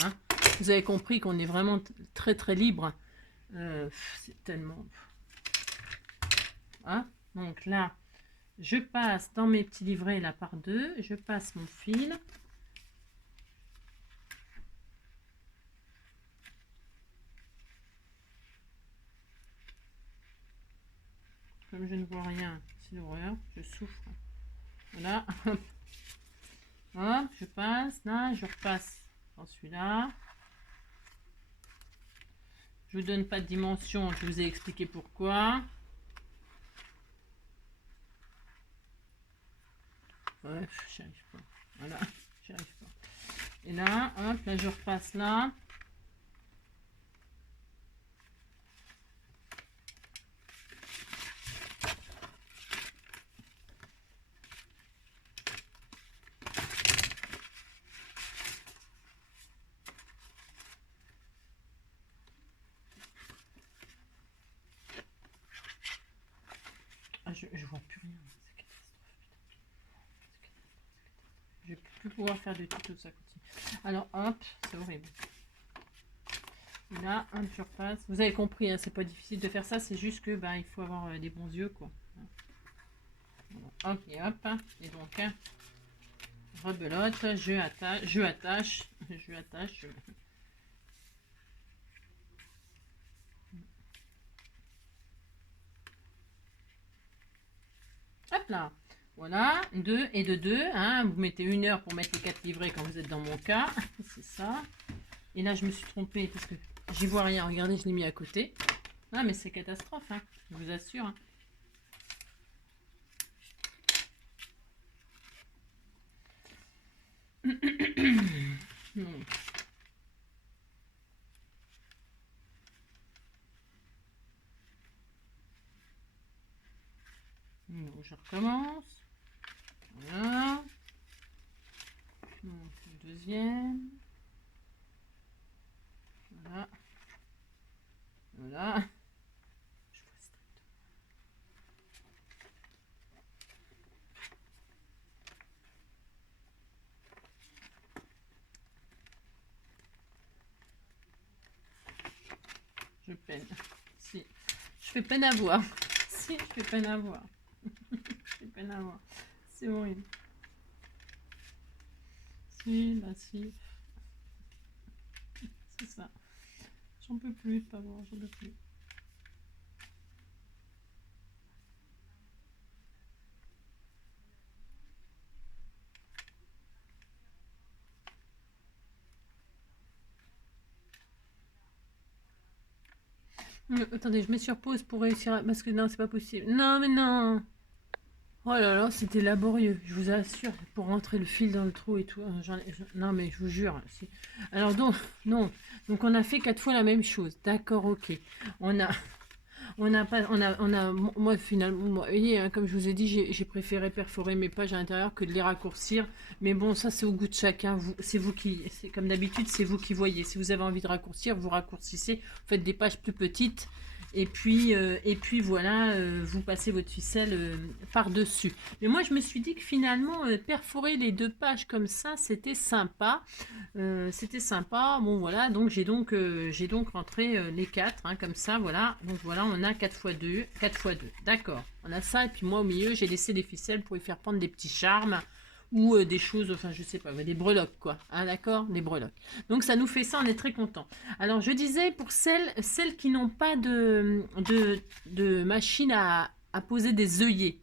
Hein. Vous avez compris qu'on est vraiment très libre. C'est tellement... Hein. Donc là, je passe dans mes petits livrets là par deux, je passe mon fil. Comme je ne vois rien, c'est l'horreur, je souffre. Voilà. Hop, je passe là, je repasse dans celui-là. Je vous donne pas de dimension, je vous ai expliqué pourquoi. Ouais, j'y arrive pas. Voilà, j'y arrive pas. Et là, hop, là je repasse là. je vois plus rien. C'est catastrophe. Je vais plus pouvoir faire du tout ça continue. Alors hop, c'est horrible. Là, hop, je repasse. Vous avez compris, hein, c'est pas difficile de faire ça, c'est juste que bah, il faut avoir des bons yeux quoi. Hop et hop. Et donc, hein, rebelote, je attache. Hop là. Voilà, 2 et de 2. Hein, vous mettez 1 heure pour mettre les 4 livrets quand vous êtes dans mon cas. C'est ça. Et là, je me suis trompée parce que j'y vois rien. Regardez, je l'ai mis à côté. Ah, mais c'est catastrophe, hein, je vous assure. Hein. Donc, je recommence. Voilà. Donc, le deuxième. Voilà. Voilà. Je vois strictement. Je peine. Si. Je fais peine à voir. Si, je fais peine à voir. Je fais peine à voir. C'est horrible. Si, bah si. C'est ça. J'en peux plus de pas voir, j'en peux plus. Attendez, je mets sur pause pour réussir à... Parce que non, c'est pas possible. Non, mais non. Oh là là, c'était laborieux, je vous assure, pour rentrer le fil dans le trou et tout. Non, mais je vous jure. Alors donc, non. Donc on a fait 4 fois la même chose. D'accord, ok. On a pas, moi finalement, vous voyez, hein, comme je vous ai dit, j'ai préféré perforer mes pages à l'intérieur que de les raccourcir. Mais bon, ça c'est au goût de chacun. C'est vous qui, comme d'habitude, c'est vous qui voyez. Si vous avez envie de raccourcir, vous raccourcissez. Vous faites des pages plus petites. Et puis voilà, vous passez votre ficelle par-dessus. Mais moi, je me suis dit que finalement, perforer les 2 pages comme ça, c'était sympa. C'était sympa. Bon, voilà, donc j'ai donc rentré les 4, hein, comme ça, voilà. Donc voilà, on a 4 x 2, 4 x 2. D'accord, on a ça. Et puis moi, au milieu, j'ai laissé des ficelles pour y faire prendre des petits charmes. Ou des choses, enfin je sais pas, des breloques quoi, hein, d'accord, des breloques. Donc ça nous fait ça, on est très content. Alors je disais pour celles qui n'ont pas de machine à poser des œillets,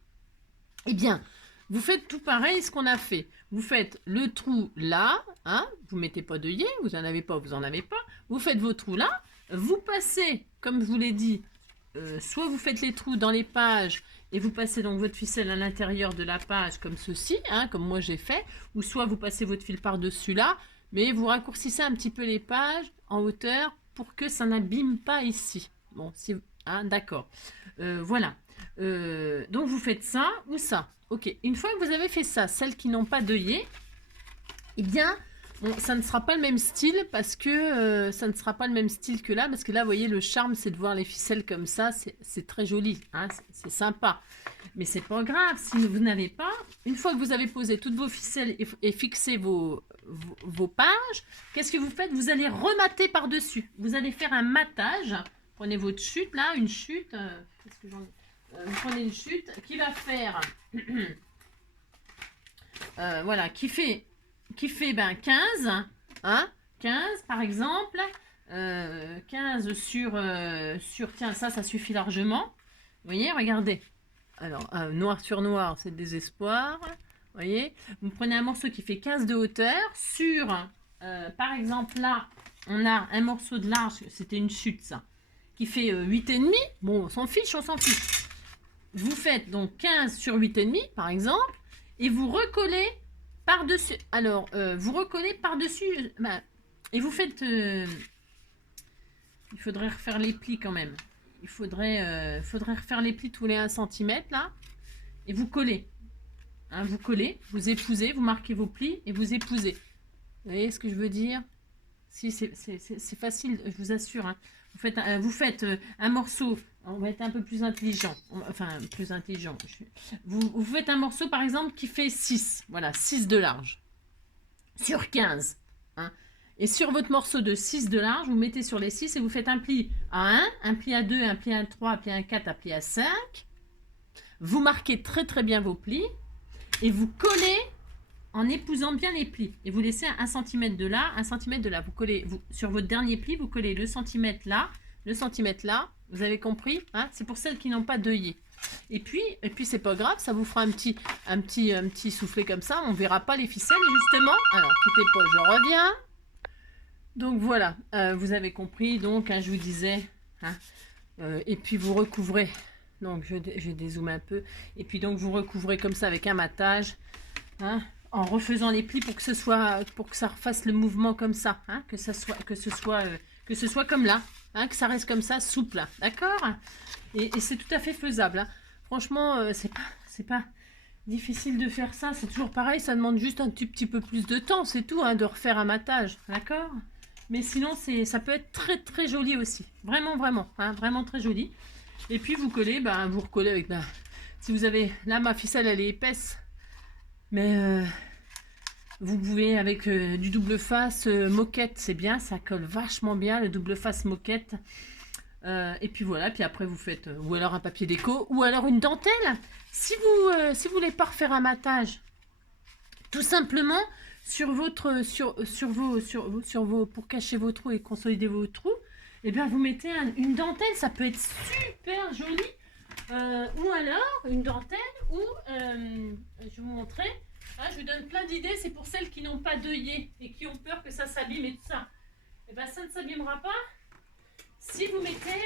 eh bien vous faites tout pareil ce qu'on a fait. Vous faites le trou là, hein, vous mettez pas d'œillet, vous en avez pas, vous en avez pas. Vous faites vos trous là, vous passez, comme je vous l'ai dit, soit vous faites les trous dans les pages et vous passez donc votre ficelle à l'intérieur de la page comme ceci, hein, comme moi j'ai fait, ou soit vous passez votre fil par-dessus là, mais vous raccourcissez un petit peu les pages en hauteur pour que ça n'abîme pas ici. Bon, si, hein, d'accord. Voilà. Donc vous faites ça ou ça. Ok. Une fois que vous avez fait ça, celles qui n'ont pas d'œillet, eh bien, bon, ça ne sera pas le même style parce que ça ne sera pas le même style que là, parce que là, vous voyez, le charme, c'est de voir les ficelles comme ça, c'est très joli, hein, c'est sympa. Mais c'est pas grave, si vous n'avez pas, une fois que vous avez posé toutes vos ficelles et fixé vos pages, qu'est-ce que vous faites? Vous allez remater par-dessus. Vous allez faire un matage. Prenez votre chute, là, une chute. Vous prenez une chute qui va faire... voilà, qui fait ben, 15, hein, 15 par exemple, 15 sur, tiens, ça suffit largement. Vous voyez, regardez. Alors, noir sur noir, c'est le désespoir. Vous voyez, vous prenez un morceau qui fait 15 de hauteur sur, par exemple, là, on a un morceau de large, c'était une chute, ça, qui fait 8,5. Bon, on s'en fiche, on s'en fiche. Vous faites donc 15 sur 8,5, par exemple, et vous recollez par-dessus. Alors, vous recollez par-dessus, et vous faites... il faudrait refaire les plis quand même. Il faudrait refaire les plis tous les 1 cm, là. Et vous collez. Hein, vous collez, vous épousez, vous marquez vos plis et vous épousez. Vous voyez ce que je veux dire? Si, c'est facile, je vous assure. Hein. Vous faites un morceau, on va être un peu plus intelligent. Enfin, plus intelligent. Vous faites un morceau, par exemple, qui fait 6. Voilà, 6 de large. Sur 15. Hein. Et sur votre morceau de 6 de large, vous mettez sur les 6 et vous faites un pli à 1, un pli à 2, un pli à 3, un pli à 4, un pli à 5. Vous marquez très très bien vos plis et vous collez en épousant bien les plis. Et vous laissez 1 cm de là, 1 cm de là. Vous collez, sur votre dernier pli, vous collez le centimètre là, le centimètre là. Vous avez compris, hein? C'est pour celles qui n'ont pas d'œillet. Et puis c'est pas grave, ça vous fera un petit soufflet comme ça. On verra pas les ficelles justement. Alors, quittez pas, je reviens. Donc voilà, vous avez compris. Donc, hein, je vous disais, hein, et puis vous recouvrez. Donc je dézoome un peu. Et puis donc vous recouvrez comme ça avec un matage, hein, en refaisant les plis pour que ça refasse le mouvement comme ça, hein, que ce soit comme là, hein, que ça reste comme ça, souple, d'accord. Et c'est tout à fait faisable. Hein. Franchement, c'est pas difficile de faire ça. C'est toujours pareil, ça demande juste un petit peu plus de temps, c'est tout, hein, de refaire un matage, d'accord. Mais sinon, ça peut être très très joli aussi. Vraiment, vraiment, hein, vraiment très joli. Et puis vous collez, vous recollez avec... si vous avez... Là, ma ficelle, elle est épaisse. Mais vous pouvez avec du double face moquette, c'est bien. Ça colle vachement bien, le double face moquette. Et puis voilà, puis après vous faites... ou alors un papier déco, ou alors une dentelle. Si vous voulez pas refaire un matage, tout simplement... pour cacher vos trous et consolider vos trous, et bien vous mettez une dentelle, ça peut être super joli, ou alors une dentelle, ou je vais vous montrer, hein, je vous donne plein d'idées, c'est pour celles qui n'ont pas d'œillet et qui ont peur que ça s'abîme et tout ça, et bien ça ne s'abîmera pas si vous mettez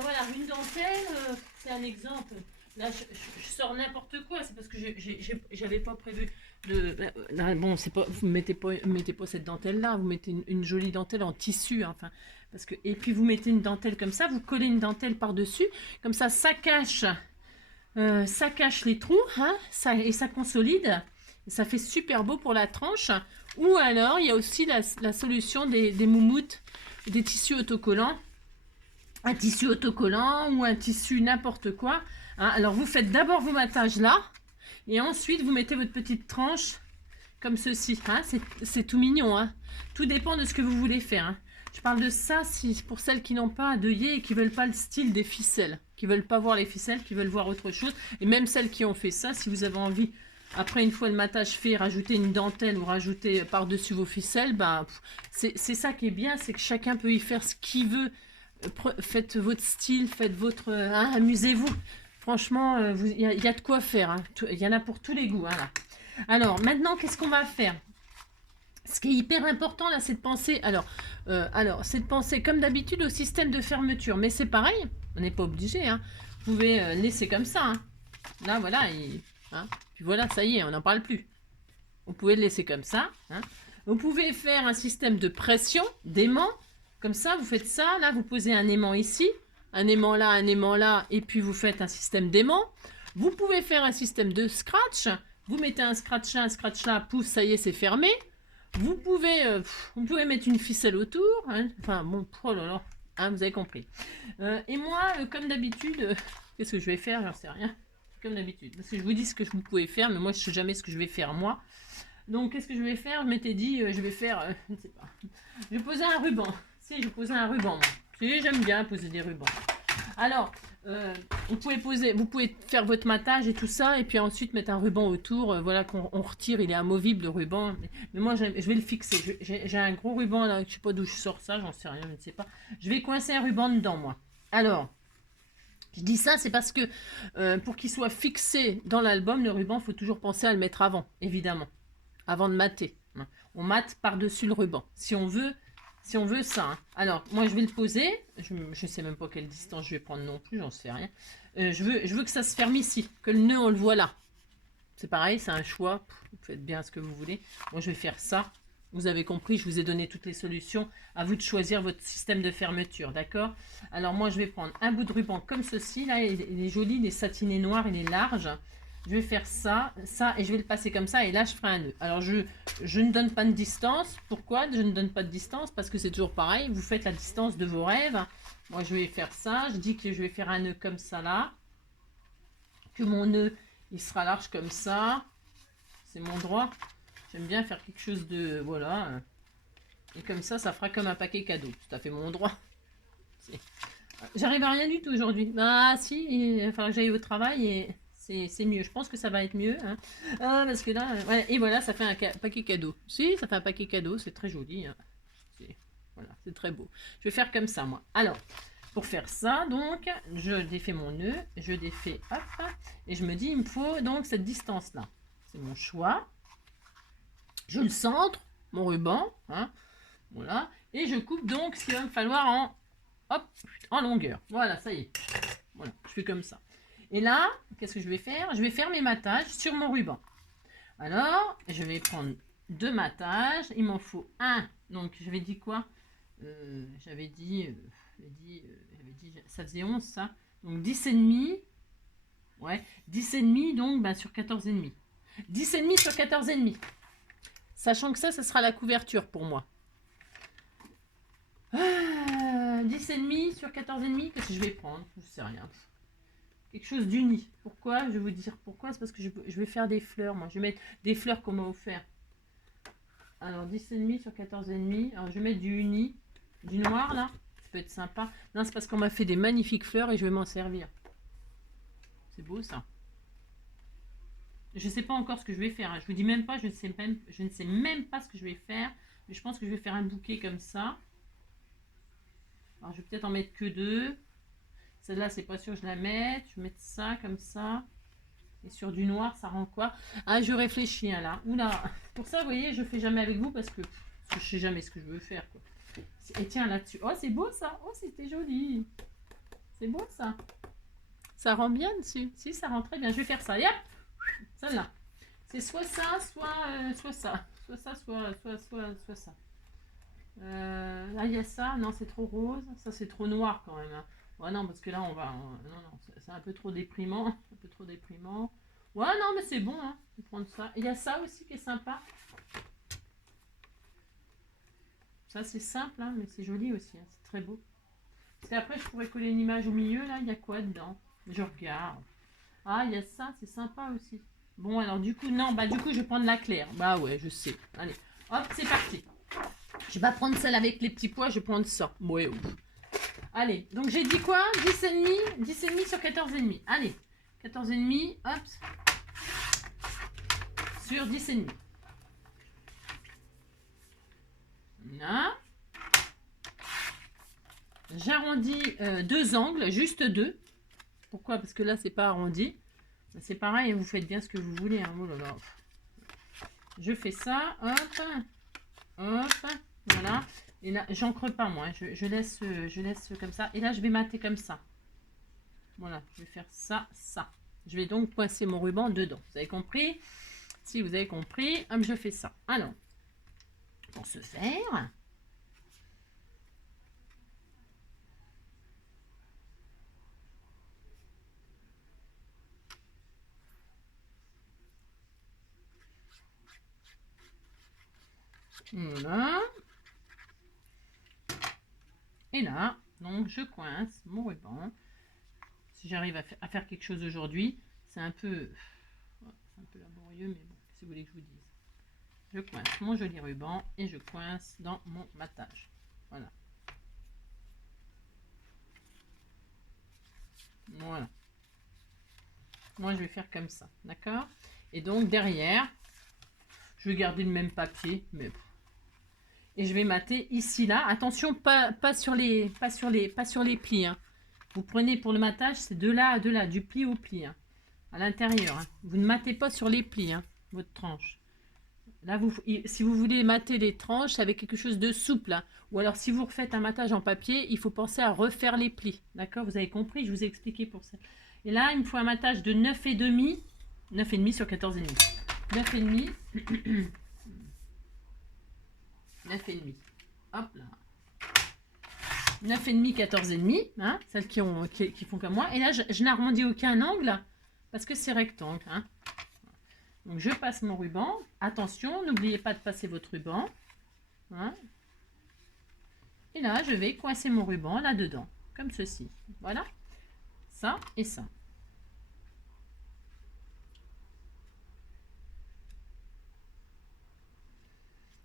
voilà, une dentelle, c'est un exemple. Là, je sors n'importe quoi, c'est parce que j'avais pas prévu de... Là, bon, c'est pas, vous mettez pas cette dentelle-là, vous mettez une jolie dentelle en tissu, hein, enfin, parce que, et puis vous mettez une dentelle comme ça, vous collez une dentelle par-dessus, comme ça cache les trous, hein, et ça consolide, et ça fait super beau pour la tranche. Ou alors, il y a aussi la solution des moumoutes, des tissus autocollants, un tissu autocollant ou un tissu n'importe quoi. Hein, alors vous faites d'abord vos matages là et ensuite vous mettez votre petite tranche comme ceci. Hein, c'est tout mignon. Hein. Tout dépend de ce que vous voulez faire. Hein. Je parle de ça pour celles qui n'ont pas d'œillet et qui veulent pas le style des ficelles, qui veulent pas voir les ficelles, qui veulent voir autre chose. Et même celles qui ont fait ça, si vous avez envie, après une fois le matage fait, rajouter une dentelle ou rajouter par-dessus vos ficelles, c'est ça qui est bien, c'est que chacun peut y faire ce qu'il veut. Faites votre style, faites votre... Hein, amusez-vous. Franchement, il y a de quoi faire. Hein. Il y en a pour tous les goûts. Hein, là. Alors, maintenant, qu'est-ce qu'on va faire? Ce qui est hyper important, là, c'est de penser... Alors, c'est de penser, comme d'habitude, au système de fermeture. Mais c'est pareil, on n'est pas obligé. Hein. Vous pouvez laisser comme ça. Hein. Là, voilà. Hein. Puis voilà, ça y est, on n'en parle plus. Vous pouvez le laisser comme ça. Hein. Vous pouvez faire un système de pression, d'aimant. Comme ça, vous faites ça, là, vous posez un aimant ici, un aimant là, et puis vous faites un système d'aimant. Vous pouvez faire un système de scratch. Vous mettez un scratch là, pouce, ça y est, c'est fermé. Vous pouvez mettre une ficelle autour. Hein. Enfin, bon, oh là là, hein, vous avez compris. Et moi, comme d'habitude, qu'est-ce que je vais faire? J'en sais rien. Comme d'habitude. Parce que je vous dis ce que vous pouvez faire, mais moi, je ne sais jamais ce que je vais faire, moi. Donc, qu'est-ce que je vais faire? Je m'étais dit, je vais faire, je ne sais pas. Je vais poser un ruban. Si, je posais un ruban, moi. Si, j'aime bien poser des rubans. Alors, vous pouvez faire votre matage et tout ça, et puis ensuite mettre un ruban autour, voilà, qu'on retire, il est amovible le ruban. Mais moi, je vais le fixer. J'ai un gros ruban, là, je ne sais pas d'où je sors ça, j'en sais rien, je ne sais pas. Je vais coincer un ruban dedans, moi. Alors, je dis ça, c'est parce que pour qu'il soit fixé dans l'album, le ruban, il faut toujours penser à le mettre avant, évidemment. Avant de mater. On mate par-dessus le ruban. Si on veut ça. Hein. Alors, moi, je vais le poser. Je ne sais même pas quelle distance je vais prendre non plus, j'en sais rien. Je veux que ça se ferme ici, que le nœud, on le voit là. C'est pareil, c'est un choix. Vous faites bien ce que vous voulez. Moi, je vais faire ça. Vous avez compris, je vous ai donné toutes les solutions. À vous de choisir votre système de fermeture, d'accord? Alors, moi, je vais prendre un bout de ruban comme ceci. Là, il est joli, il est satiné noir, il est large. je vais faire ça, ça, et je vais le passer comme ça, et là, je ferai un nœud. Alors, je ne donne pas de distance. Pourquoi je ne donne pas de distance? Parce que c'est toujours pareil, vous faites la distance de vos rêves. Moi, je vais faire ça, je dis que je vais faire un nœud comme ça, là. Que mon nœud, il sera large comme ça. C'est mon droit. J'aime bien faire quelque chose de... Voilà. Et comme ça fera comme un paquet cadeau. Tout à fait mon droit. J'arrive à rien du tout aujourd'hui. Bah si, il va falloir que j'aille au travail et c'est mieux. Je pense que ça va être mieux. Hein. Ah, parce que là, ouais, et voilà, ça fait un paquet cadeau. Si, ça fait un paquet cadeau. C'est très joli. Hein. Voilà, c'est très beau. Je vais faire comme ça, moi. Alors, pour faire ça, donc, je défais mon nœud. Je défais, hop. Et je me dis, il me faut donc cette distance-là. C'est mon choix. Je le centre, mon ruban. Hein. Voilà. Et je coupe donc ce qu'il va me falloir en, hop, en longueur. Voilà, ça y est. Voilà, je fais comme ça. Et là, qu'est-ce que je vais faire? Je vais faire mes mattages sur mon ruban. Alors, je vais prendre 2 mattages. Il m'en faut un. Donc, j'avais dit quoi? J'avais dit, ça faisait 11, ça. Donc, 10,5. Ouais, 10,5, donc, bah, sur 14,5. 10,5 sur 14,5. Sachant que ça sera la couverture pour moi. 10,5 sur 14,5, qu'est-ce que je vais prendre? Je sais rien. Quelque chose d'uni. Pourquoi? Je vais vous dire pourquoi. C'est parce que je vais faire des fleurs. Moi, je vais mettre des fleurs qu'on m'a offert. Alors, 10,5 sur 14,5. Alors, je vais mettre du uni. Du noir, là. Ça peut être sympa. Non, c'est parce qu'on m'a fait des magnifiques fleurs et je vais m'en servir. C'est beau, ça. Je ne sais pas encore ce que je vais faire. Je vous dis même pas, je ne sais même pas ce que je vais faire. Mais je pense que je vais faire un bouquet comme ça. Alors, je vais peut-être en mettre que 2. Celle-là, c'est pas sûr que je la mette. Je vais mettre ça comme ça. Et sur du noir, ça rend quoi? Ah, je réfléchis hein, là. Oula. Pour ça, vous voyez, je fais jamais avec vous parce que je sais jamais ce que je veux faire. Quoi. Et tiens, là-dessus. Oh, c'est beau ça. Oh, c'était joli. C'est beau ça. Ça rend bien dessus. Si, ça rend très bien. Je vais faire ça. Yep. Celle-là. C'est soit ça, soit ça. Soit ça, soit ça. Là, il y a ça. Non, c'est trop rose. Ça, c'est trop noir quand même. Hein. Ouais, non, parce que là, on va... non, c'est un peu trop déprimant. Un peu trop déprimant. Ouais, non, mais c'est bon. Hein. Je vais prendre ça. Il y a ça aussi qui est sympa. Ça, c'est simple, hein, mais c'est joli aussi. Hein. C'est très beau. Parce qu'après, je pourrais coller une image au milieu. Là, il y a quoi dedans? Je regarde. Ah, il y a ça. C'est sympa aussi. Bon, alors, du coup, non. Bah, du coup, je vais prendre la claire. Bah, ouais, je sais. Allez. Hop, c'est parti. Je vais pas prendre celle avec les petits pois. Je vais prendre ça. Ouais, ouf. Allez, donc j'ai dit quoi? 10,5 sur 14,5. Allez, 14,5, hop, sur 10,5. Là. J'arrondis 2 angles, juste 2. Pourquoi? Parce que là, c'est pas arrondi. C'est pareil, vous faites bien ce que vous voulez. Hein. Oh là là. Je fais ça, hop, hop, voilà. Et là, j'encre pas moi, hein. je laisse comme ça. Et là, je vais mater comme ça. Voilà, je vais faire ça, ça. Je vais donc coincer mon ruban dedans. Vous avez compris? Si vous avez compris, hop, je fais ça. Alors, pour ce faire, voilà. Et là, donc je coince mon ruban. Si j'arrive à faire quelque chose aujourd'hui, c'est un peu laborieux, mais bon, si vous voulez que je vous dise. Je coince mon joli ruban et je coince dans mon matage. Voilà. Voilà. Moi, je vais faire comme ça, d'accord? Et donc, derrière, je vais garder le même papier, mais... Et je vais mater ici, là. Attention, pas sur les plis. Hein. Vous prenez pour le matage, c'est de là à de là, du pli au pli. Hein, à l'intérieur. Hein. Vous ne matez pas sur les plis, hein, votre tranche. Là, si vous voulez mater les tranches, c'est avec quelque chose de souple. Hein. Ou alors, si vous refaites un matage en papier, il faut penser à refaire les plis. D'accord? Vous avez compris? Je vous ai expliqué pour ça. Et là, il me faut un matage de 9,5. 9,5 sur 14,5. 9,5. 9,5. Hop là. 9,5, 14,5. Hein, celles qui font comme moi. Et là, je n'arrondis aucun angle. parce que c'est rectangle. Hein. Donc, je passe mon ruban. Attention, n'oubliez pas de passer votre ruban. Hein. Et là, je vais coincer mon ruban là-dedans, comme ceci. Voilà, ça et ça.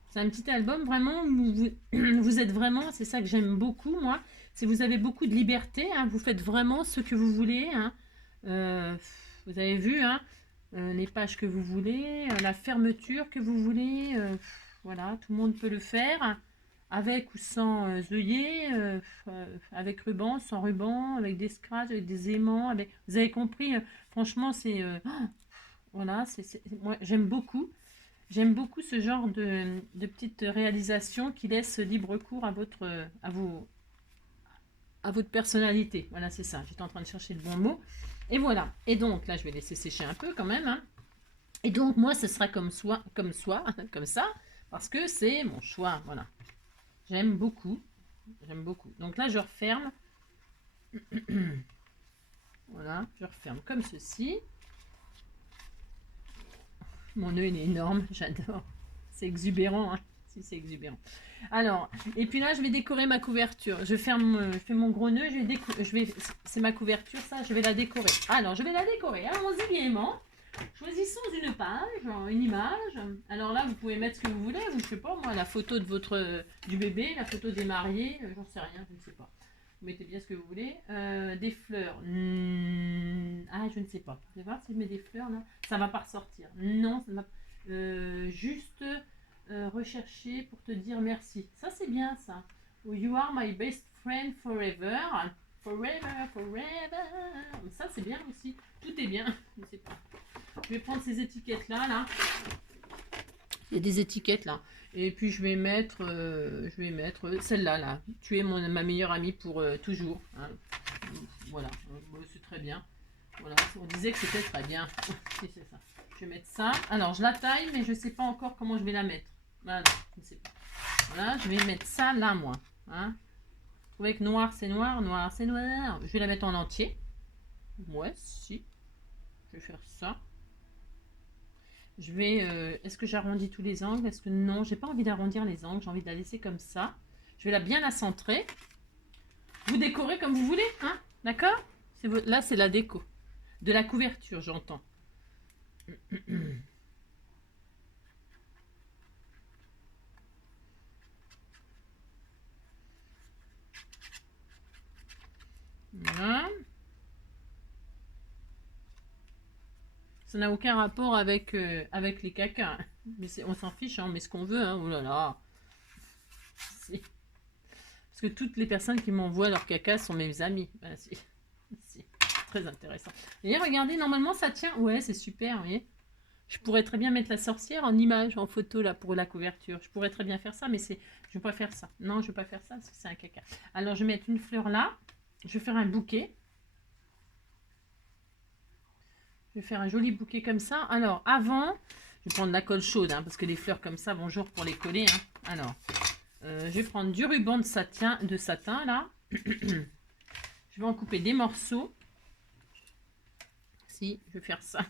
C'est un petit album vraiment où vous êtes vraiment, c'est ça que j'aime beaucoup moi, c'est vous avez beaucoup de liberté, hein, vous faites vraiment ce que vous voulez. Hein. Vous avez vu hein, les pages que vous voulez, la fermeture que vous voulez, voilà, tout le monde peut le faire, avec ou sans œillet, avec ruban, sans ruban, avec des scratchs, avec des aimants, avec... vous avez compris, franchement c'est... voilà, moi j'aime beaucoup. J'aime beaucoup ce genre de petites réalisations qui laissent libre cours à votre personnalité. Voilà, c'est ça. J'étais en train de chercher le bon mot. Et voilà. Et donc, là, je vais laisser sécher un peu quand même. Hein. Et donc, moi, ce sera comme ça, parce que c'est mon choix. Voilà. J'aime beaucoup. J'aime beaucoup. Donc là, je referme. Voilà, je referme comme ceci. Mon nœud, il est énorme, j'adore. C'est exubérant, hein. Si, c'est exubérant. Alors, et puis là, je vais décorer ma couverture. Je fais mon gros nœud, c'est ma couverture, ça, je vais la décorer. Alors, je vais la décorer. Allons-y gaiement. Choisissons une page, une image. Alors là, vous pouvez mettre ce que vous voulez. Je sais pas, moi, la photo du bébé, la photo des mariés, j'en sais rien, je ne sais pas. Vous mettez bien ce que vous voulez. Des fleurs. Ah, je ne sais pas. Vous allez voir si je mets des fleurs là. Ça va pas ressortir. Non, ça va. Juste rechercher pour te dire merci. Ça, c'est bien ça. You are my best friend forever. Forever, forever. Ça, c'est bien aussi. Tout est bien. Je ne sais pas. Je vais prendre ces étiquettes là. Il y a des étiquettes là. Et puis je vais mettre celle-là là. Tu es ma meilleure amie pour toujours. Hein. Voilà, c'est très bien. Voilà, on disait que c'était très bien. C'est ça. Je vais mettre ça. Alors je la taille, mais je ne sais pas encore comment je vais la mettre. Voilà, je ne sais pas. Voilà, je vais mettre ça là moi. Hein. Vous trouvez que noir c'est noir, noir c'est noir. Je vais la mettre en entier. Ouais, si. Je vais faire ça. Je vais... est-ce que j'arrondis tous les angles? Est-ce que non? J'ai pas envie d'arrondir les angles. J'ai envie de la laisser comme ça. Je vais bien la centrer. Vous décorez comme vous voulez. Hein? D'accord? Là, c'est la déco. De la couverture, j'entends. Voilà. Ça n'a aucun rapport avec les cacas. Mais on s'en fiche, hein, on met ce qu'on veut. Hein. Oh là là. Parce que toutes les personnes qui m'envoient leur caca sont mes amis. Voilà, c'est très intéressant. Et regardez, normalement ça tient. Ouais, c'est super, vous voyez. Je pourrais très bien mettre la sorcière en image, en photo là pour la couverture. Je pourrais très bien faire ça, mais je ne vais pas faire ça. Non, je ne vais pas faire ça parce que c'est un caca. Alors je vais mettre une fleur là. Je vais faire un bouquet. Je vais faire un joli bouquet comme ça. Alors avant, je vais prendre de la colle chaude hein, parce que les fleurs comme ça, bonjour pour les coller. Hein. Alors, je vais prendre du ruban de satin là. Je vais en couper des morceaux. Si, je vais faire ça.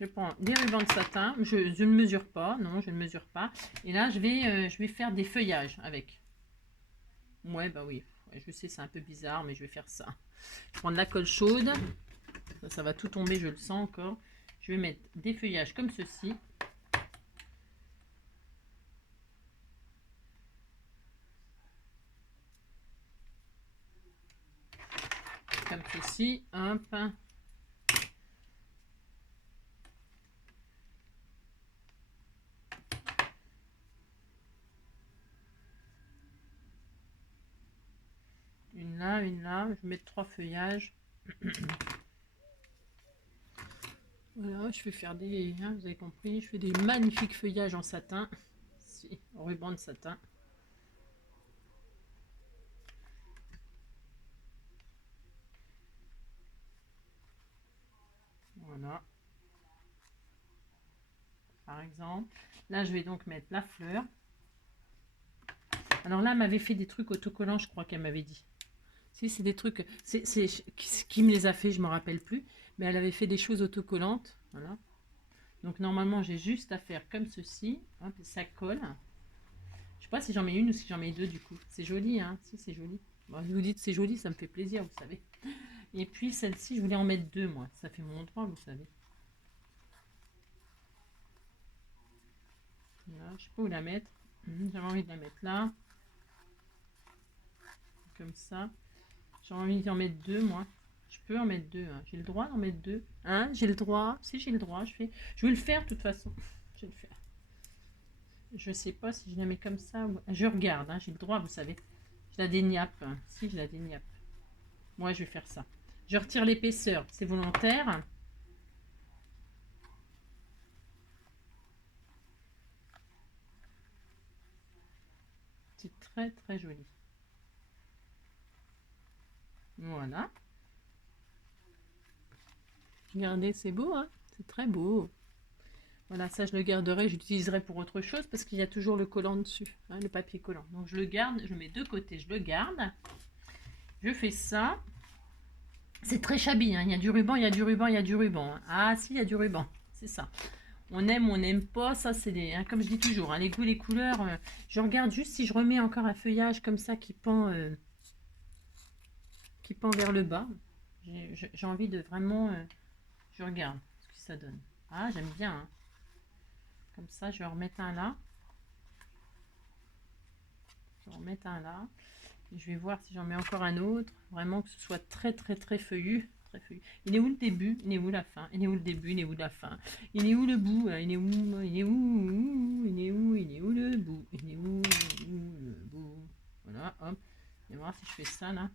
Je prends des rubans de satin. Je ne mesure pas. Non, je ne mesure pas. Et là, je vais faire des feuillages avec. Ouais, bah oui. Je sais, c'est un peu bizarre, mais je vais faire ça. Je prends de la colle chaude. Ça va tout tomber, je le sens encore. Je vais mettre des feuillages comme ceci. Comme ceci. Hop. Une là. Je vais mettre 3 feuillages. Voilà, je vais faire des... Hein, vous avez compris, je fais des magnifiques feuillages en satin. Ici, en ruban de satin. Voilà. Par exemple. Là, je vais donc mettre la fleur. Alors là, elle m'avait fait des trucs autocollants, je crois qu'elle m'avait dit. Si, c'est des trucs... qui me les a fait, je ne me rappelle plus. Mais elle avait fait des choses autocollantes. Voilà. Donc normalement, j'ai juste à faire comme ceci. Hop, ça colle. Je sais pas si j'en mets une ou si j'en mets deux du coup. C'est joli, hein? Si, c'est joli. Bon, si vous dites c'est joli, ça me fait plaisir, vous savez. Et puis celle-ci, je voulais en mettre deux, moi. Ça fait mon droit, vous savez. Là, je sais pas où la mettre. J'avais envie de la mettre là. Comme ça. J'ai envie d'en mettre deux, moi. Je peux en mettre deux. Hein. J'ai le droit d'en mettre deux. Hein? J'ai le droit. Si j'ai le droit, je fais. Je vais le faire de toute façon. Je vais le faire. Je sais pas si je la mets comme ça. Ou... Je regarde. Hein. J'ai le droit, vous savez. Je la déniappe. Si, je la déniappe. Moi, je vais faire ça. Je retire l'épaisseur. C'est volontaire. C'est très, très joli. Voilà. Regardez, c'est beau, hein? C'est très beau. Voilà, ça je le garderai, j'utiliserai pour autre chose parce qu'il y a toujours le collant dessus, hein, le papier collant. Donc je le garde, je mets de côté, je le garde. Je fais ça. C'est très shabby, hein. Il y a du ruban, il y a du ruban, il y a du ruban. Hein. Ah si, il y a du ruban, c'est ça. On aime ou on n'aime pas, ça c'est des, hein, comme je dis toujours, hein, les goûts, les couleurs. Je regarde juste si je remets encore un feuillage comme ça qui pend vers le bas. J'ai envie de vraiment, je regarde ce que ça donne. Ah, j'aime bien, hein. Comme ça, je vais en remettre un là. Je vais en remettre un là. Et je vais voir si j'en mets encore un autre. Vraiment que ce soit très très très feuillu. Très feuillu. Il est où le début? Il est où la fin? Il est où le début? Il est où la fin? Il est où le bout? Il est où? Il est où? Il est où? Il est où le bout? Il est où le bout? Voilà, hop. Et voir si je fais ça là.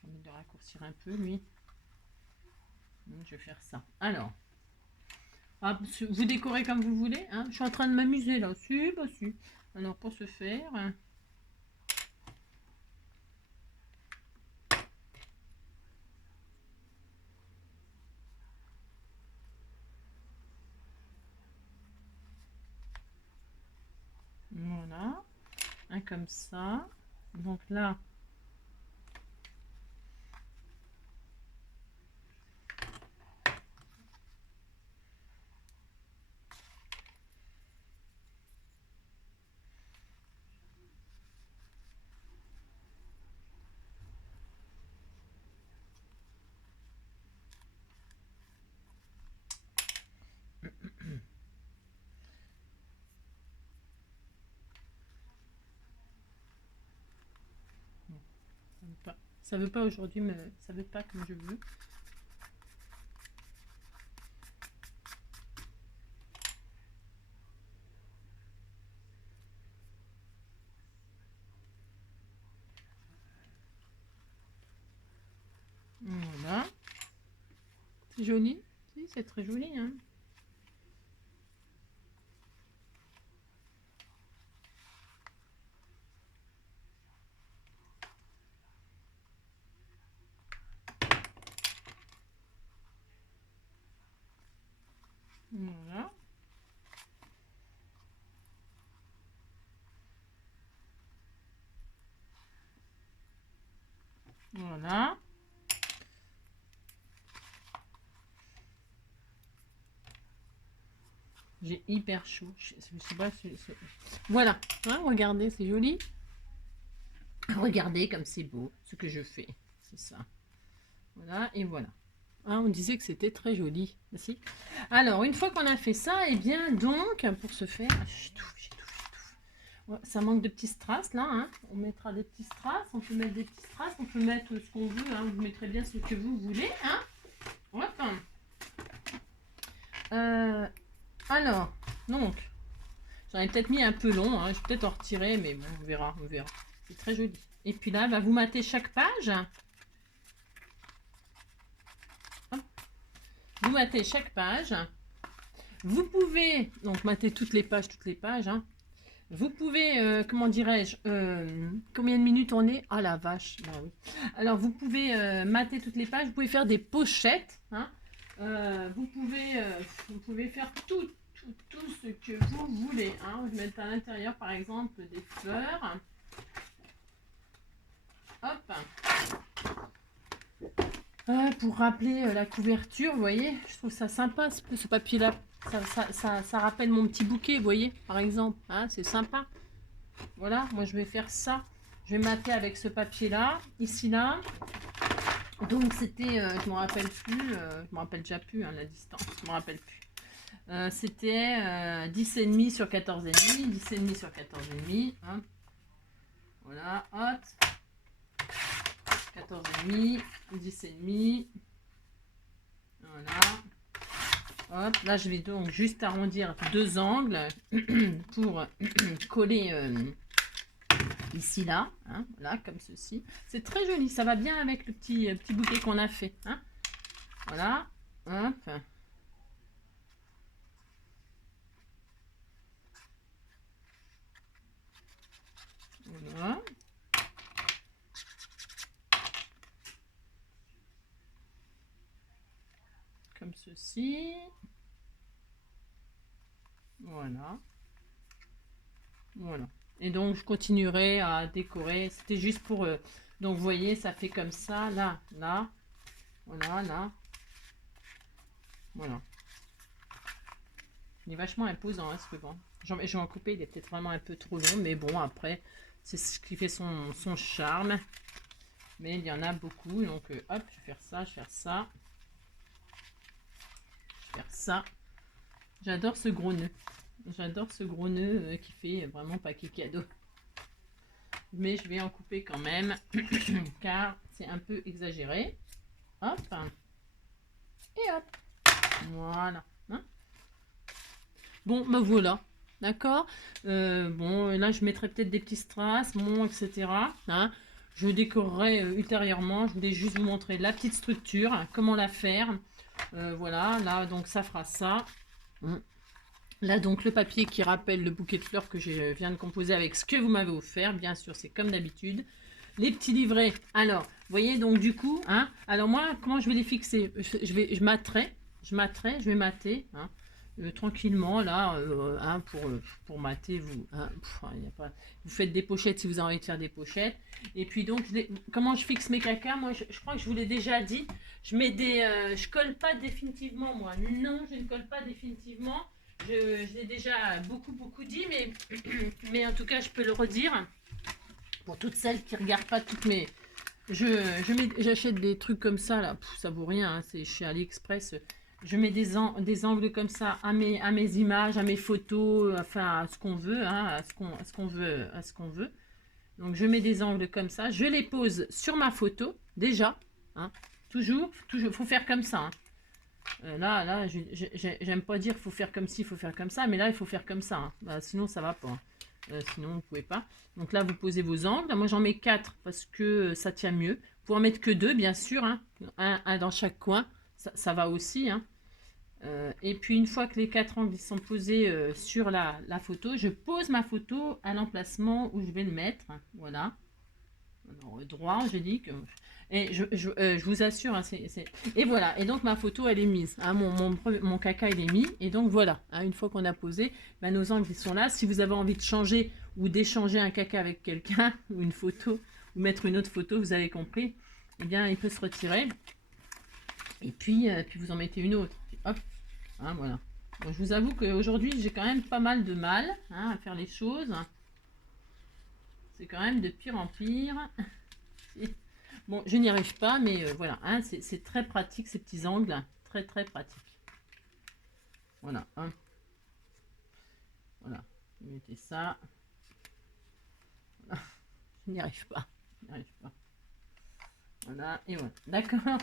J'ai envie de le raccourcir un peu lui. Donc, je vais faire ça. Alors. Ah, vous décorez comme vous voulez. Hein. Je suis en train de m'amuser là. Si, bah si. Alors pour ce faire. Voilà. Un comme ça. Donc là. Ça veut pas aujourd'hui, mais ça veut pas comme je veux. Voilà. C'est joli. Si, c'est très joli. Hein. Voilà. Voilà. J'ai hyper chaud. Je sais pas si... Voilà. Hein, regardez, c'est joli. Regardez comme c'est beau ce que je fais. C'est ça. Voilà, et voilà. Hein, on disait que c'était très joli. Merci. Alors, une fois qu'on a fait ça, et bien donc, pour ce faire... J'étouffe. Ouais, ça manque de petits strass là. Hein. On mettra des petits strass. On peut mettre des petits strass. On peut mettre ce qu'on veut. Hein. Vous mettrez bien ce que vous voulez. Hein. Hop. Alors, donc, j'en ai peut-être mis un peu long. Hein. Je vais peut-être en retirer, mais bon, on verra. On verra. C'est très joli. Et puis là, bah, vous matez chaque page. Hop. Vous matez chaque page. Vous pouvez donc mater toutes les pages. Hein. Vous pouvez, comment dirais-je, combien de minutes on est? Ah la vache, bah oui. Alors vous pouvez mater toutes les pages, vous pouvez faire des pochettes, hein. Vous pouvez faire tout ce que vous voulez. Hein. Vous mettez à l'intérieur par exemple des fleurs. Hop. Pour rappeler la couverture, vous voyez, je trouve ça sympa ce papier-là. Ça rappelle mon petit bouquet, vous voyez, par exemple. Hein, c'est sympa. Voilà, moi je vais faire ça. Je vais mater avec ce papier-là, ici, là. Donc c'était, je me rappelle plus, je me rappelle déjà plus hein, la distance, je me rappelle plus. C'était 10,5 sur 14,5, 10,5 sur 14,5. Hein. Voilà, hop. 14,5, 10,5. Voilà. Hop, là je vais donc juste arrondir deux angles pour coller ici là, hein, là comme ceci. C'est très joli, ça va bien avec le petit bouquet qu'on a fait. Hein. Voilà, hop. Voilà. Comme ceci. Voilà. Voilà. Et donc, je continuerai à décorer. C'était juste pour... donc, vous voyez, ça fait comme ça. Là, là. Voilà, là. Voilà. Il est vachement imposant, hein, ce ruban. Je vais en couper. Il est peut-être vraiment un peu trop long. Mais bon, après, c'est ce qui fait son charme. Mais il y en a beaucoup. Donc, hop, je vais faire ça, je vais faire ça. Je vais faire ça. J'adore ce gros nœud. J'adore ce gros nœud qui fait vraiment paquet cadeau. Mais je vais en couper quand même, car c'est un peu exagéré. Hop. Et hop. Voilà. Hein, bon, ben voilà. D'accord. Bon, là, je mettrai peut-être des petits strass, bon, etc. Hein. Je décorerai ultérieurement. Je voulais juste vous montrer la petite structure, hein, comment la faire. Voilà, là, donc ça fera ça. Là, donc, le papier qui rappelle le bouquet de fleurs que je viens de composer avec ce que vous m'avez offert. Bien sûr, c'est comme d'habitude. Les petits livrets. Alors, vous voyez, donc, du coup, hein, alors moi, comment je vais les fixer? Je mater, je vais mater, hein, tranquillement, là, hein, pour mater, vous, hein, y a pas, vous faites des pochettes si vous avez envie de faire des pochettes. Et puis, donc, comment je fixe mes cacas? Moi, je crois que je vous l'ai déjà dit. Je mets je colle pas définitivement, moi. Non, je ne colle pas définitivement. Je l'ai déjà beaucoup dit, mais en tout cas, je peux le redire. Pour toutes celles qui ne regardent pas toutes mes... J'achète des trucs comme ça, là. Ça vaut rien, hein, c'est chez AliExpress. Je mets des angles comme ça à mes images, à mes photos, enfin, à ce qu'on veut, hein, à ce qu'on veut. Donc, je mets des angles comme ça. Je les pose sur ma photo, déjà. Hein, toujours, faut faire comme ça. Hein. Là, j'aime pas dire faut faire comme ci, il faut faire comme ça, mais là, il faut faire comme ça. Hein. Bah, sinon, ça va pas. Sinon, vous pouvez pas. Donc là, vous posez vos angles. Moi, j'en mets 4 parce que ça tient mieux. Vous pouvez en mettre que 2, bien sûr. Hein. Un dans chaque coin. Ça va aussi. Hein. Et puis, une fois que les 4 angles sont posés sur la photo, je pose ma photo à l'emplacement où je vais le mettre. Voilà. Alors, droit, je dis que... Et je vous assure, hein, et voilà. Et donc, ma photo, elle est mise. Hein, mon caca, il est mis. Et donc, voilà. Hein, une fois qu'on a posé, ben, nos angles, ils sont là. Si vous avez envie de changer ou d'échanger un caca avec quelqu'un, ou une photo, ou mettre une autre photo, vous avez compris, eh bien, il peut se retirer. Et puis vous en mettez une autre. Puis, hop. Hein, voilà. Bon, je vous avoue qu'aujourd'hui, j'ai quand même pas mal de mal hein, à faire les choses. C'est quand même de pire en pire. Bon, je n'y arrive pas, mais voilà, hein, c'est très pratique ces petits angles, très pratique. Voilà, hein. Voilà, vous mettez ça. Voilà. Je n'y arrive pas, Voilà, et voilà, d'accord,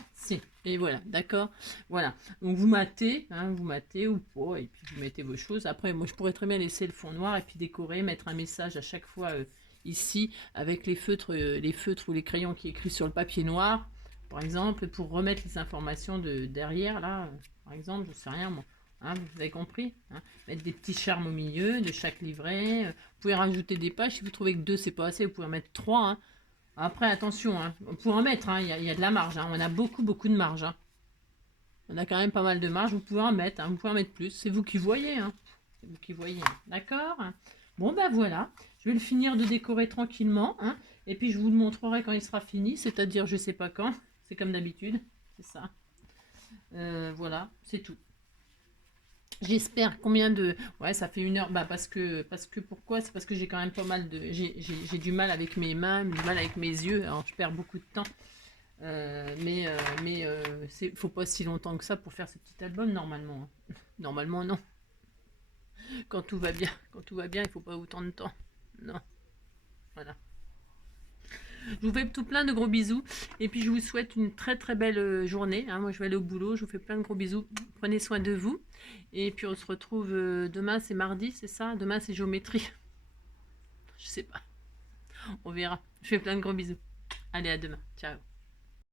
et voilà, d'accord, voilà. Donc vous matez, hein, ou pas, et puis vous mettez vos choses. Après, moi, je pourrais très bien laisser le fond noir et puis décorer, mettre un message à chaque fois ici avec les feutres ou les crayons qui écrivent sur le papier noir, par exemple, pour remettre les informations derrière, là, par exemple, je sais rien, moi. Hein, vous avez compris, hein, mettre des petits charmes au milieu de chaque livret. Vous pouvez rajouter des pages. Si vous trouvez que 2 c'est pas assez, vous pouvez en mettre 3. Hein. Après, attention, hein, vous pouvez en mettre. Il y a de la marge. Hein, on a beaucoup de marge. Hein. On a quand même pas mal de marge. Vous pouvez en mettre. Hein, vous pouvez en mettre plus. C'est vous qui voyez. Hein. C'est vous qui voyez. Hein. D'accord. Bon, ben voilà. Je vais le finir de décorer tranquillement. Hein, et puis, je vous le montrerai quand il sera fini. C'est-à-dire, je sais pas quand. C'est comme d'habitude, c'est ça. Voilà, c'est tout. J'espère combien de... Ouais, ça fait 1 heure. Bah parce que pourquoi? C'est parce que j'ai quand même pas mal de... J'ai du mal avec mes mains, du mal avec mes yeux. Alors je perds beaucoup de temps. Faut pas si longtemps que ça pour faire ce petit album normalement, hein. Normalement non. Quand tout va bien, il faut pas autant de temps. Non, voilà. Je vous fais tout plein de gros bisous. Et puis je vous souhaite une très très belle journée, hein. Moi je vais aller au boulot, je vous fais plein de gros bisous. Prenez soin de vous. Et puis on se retrouve demain, c'est mardi, c'est ça? Demain c'est géométrie. Je sais pas. On verra. Je fais plein de gros bisous. Allez, à demain. Ciao.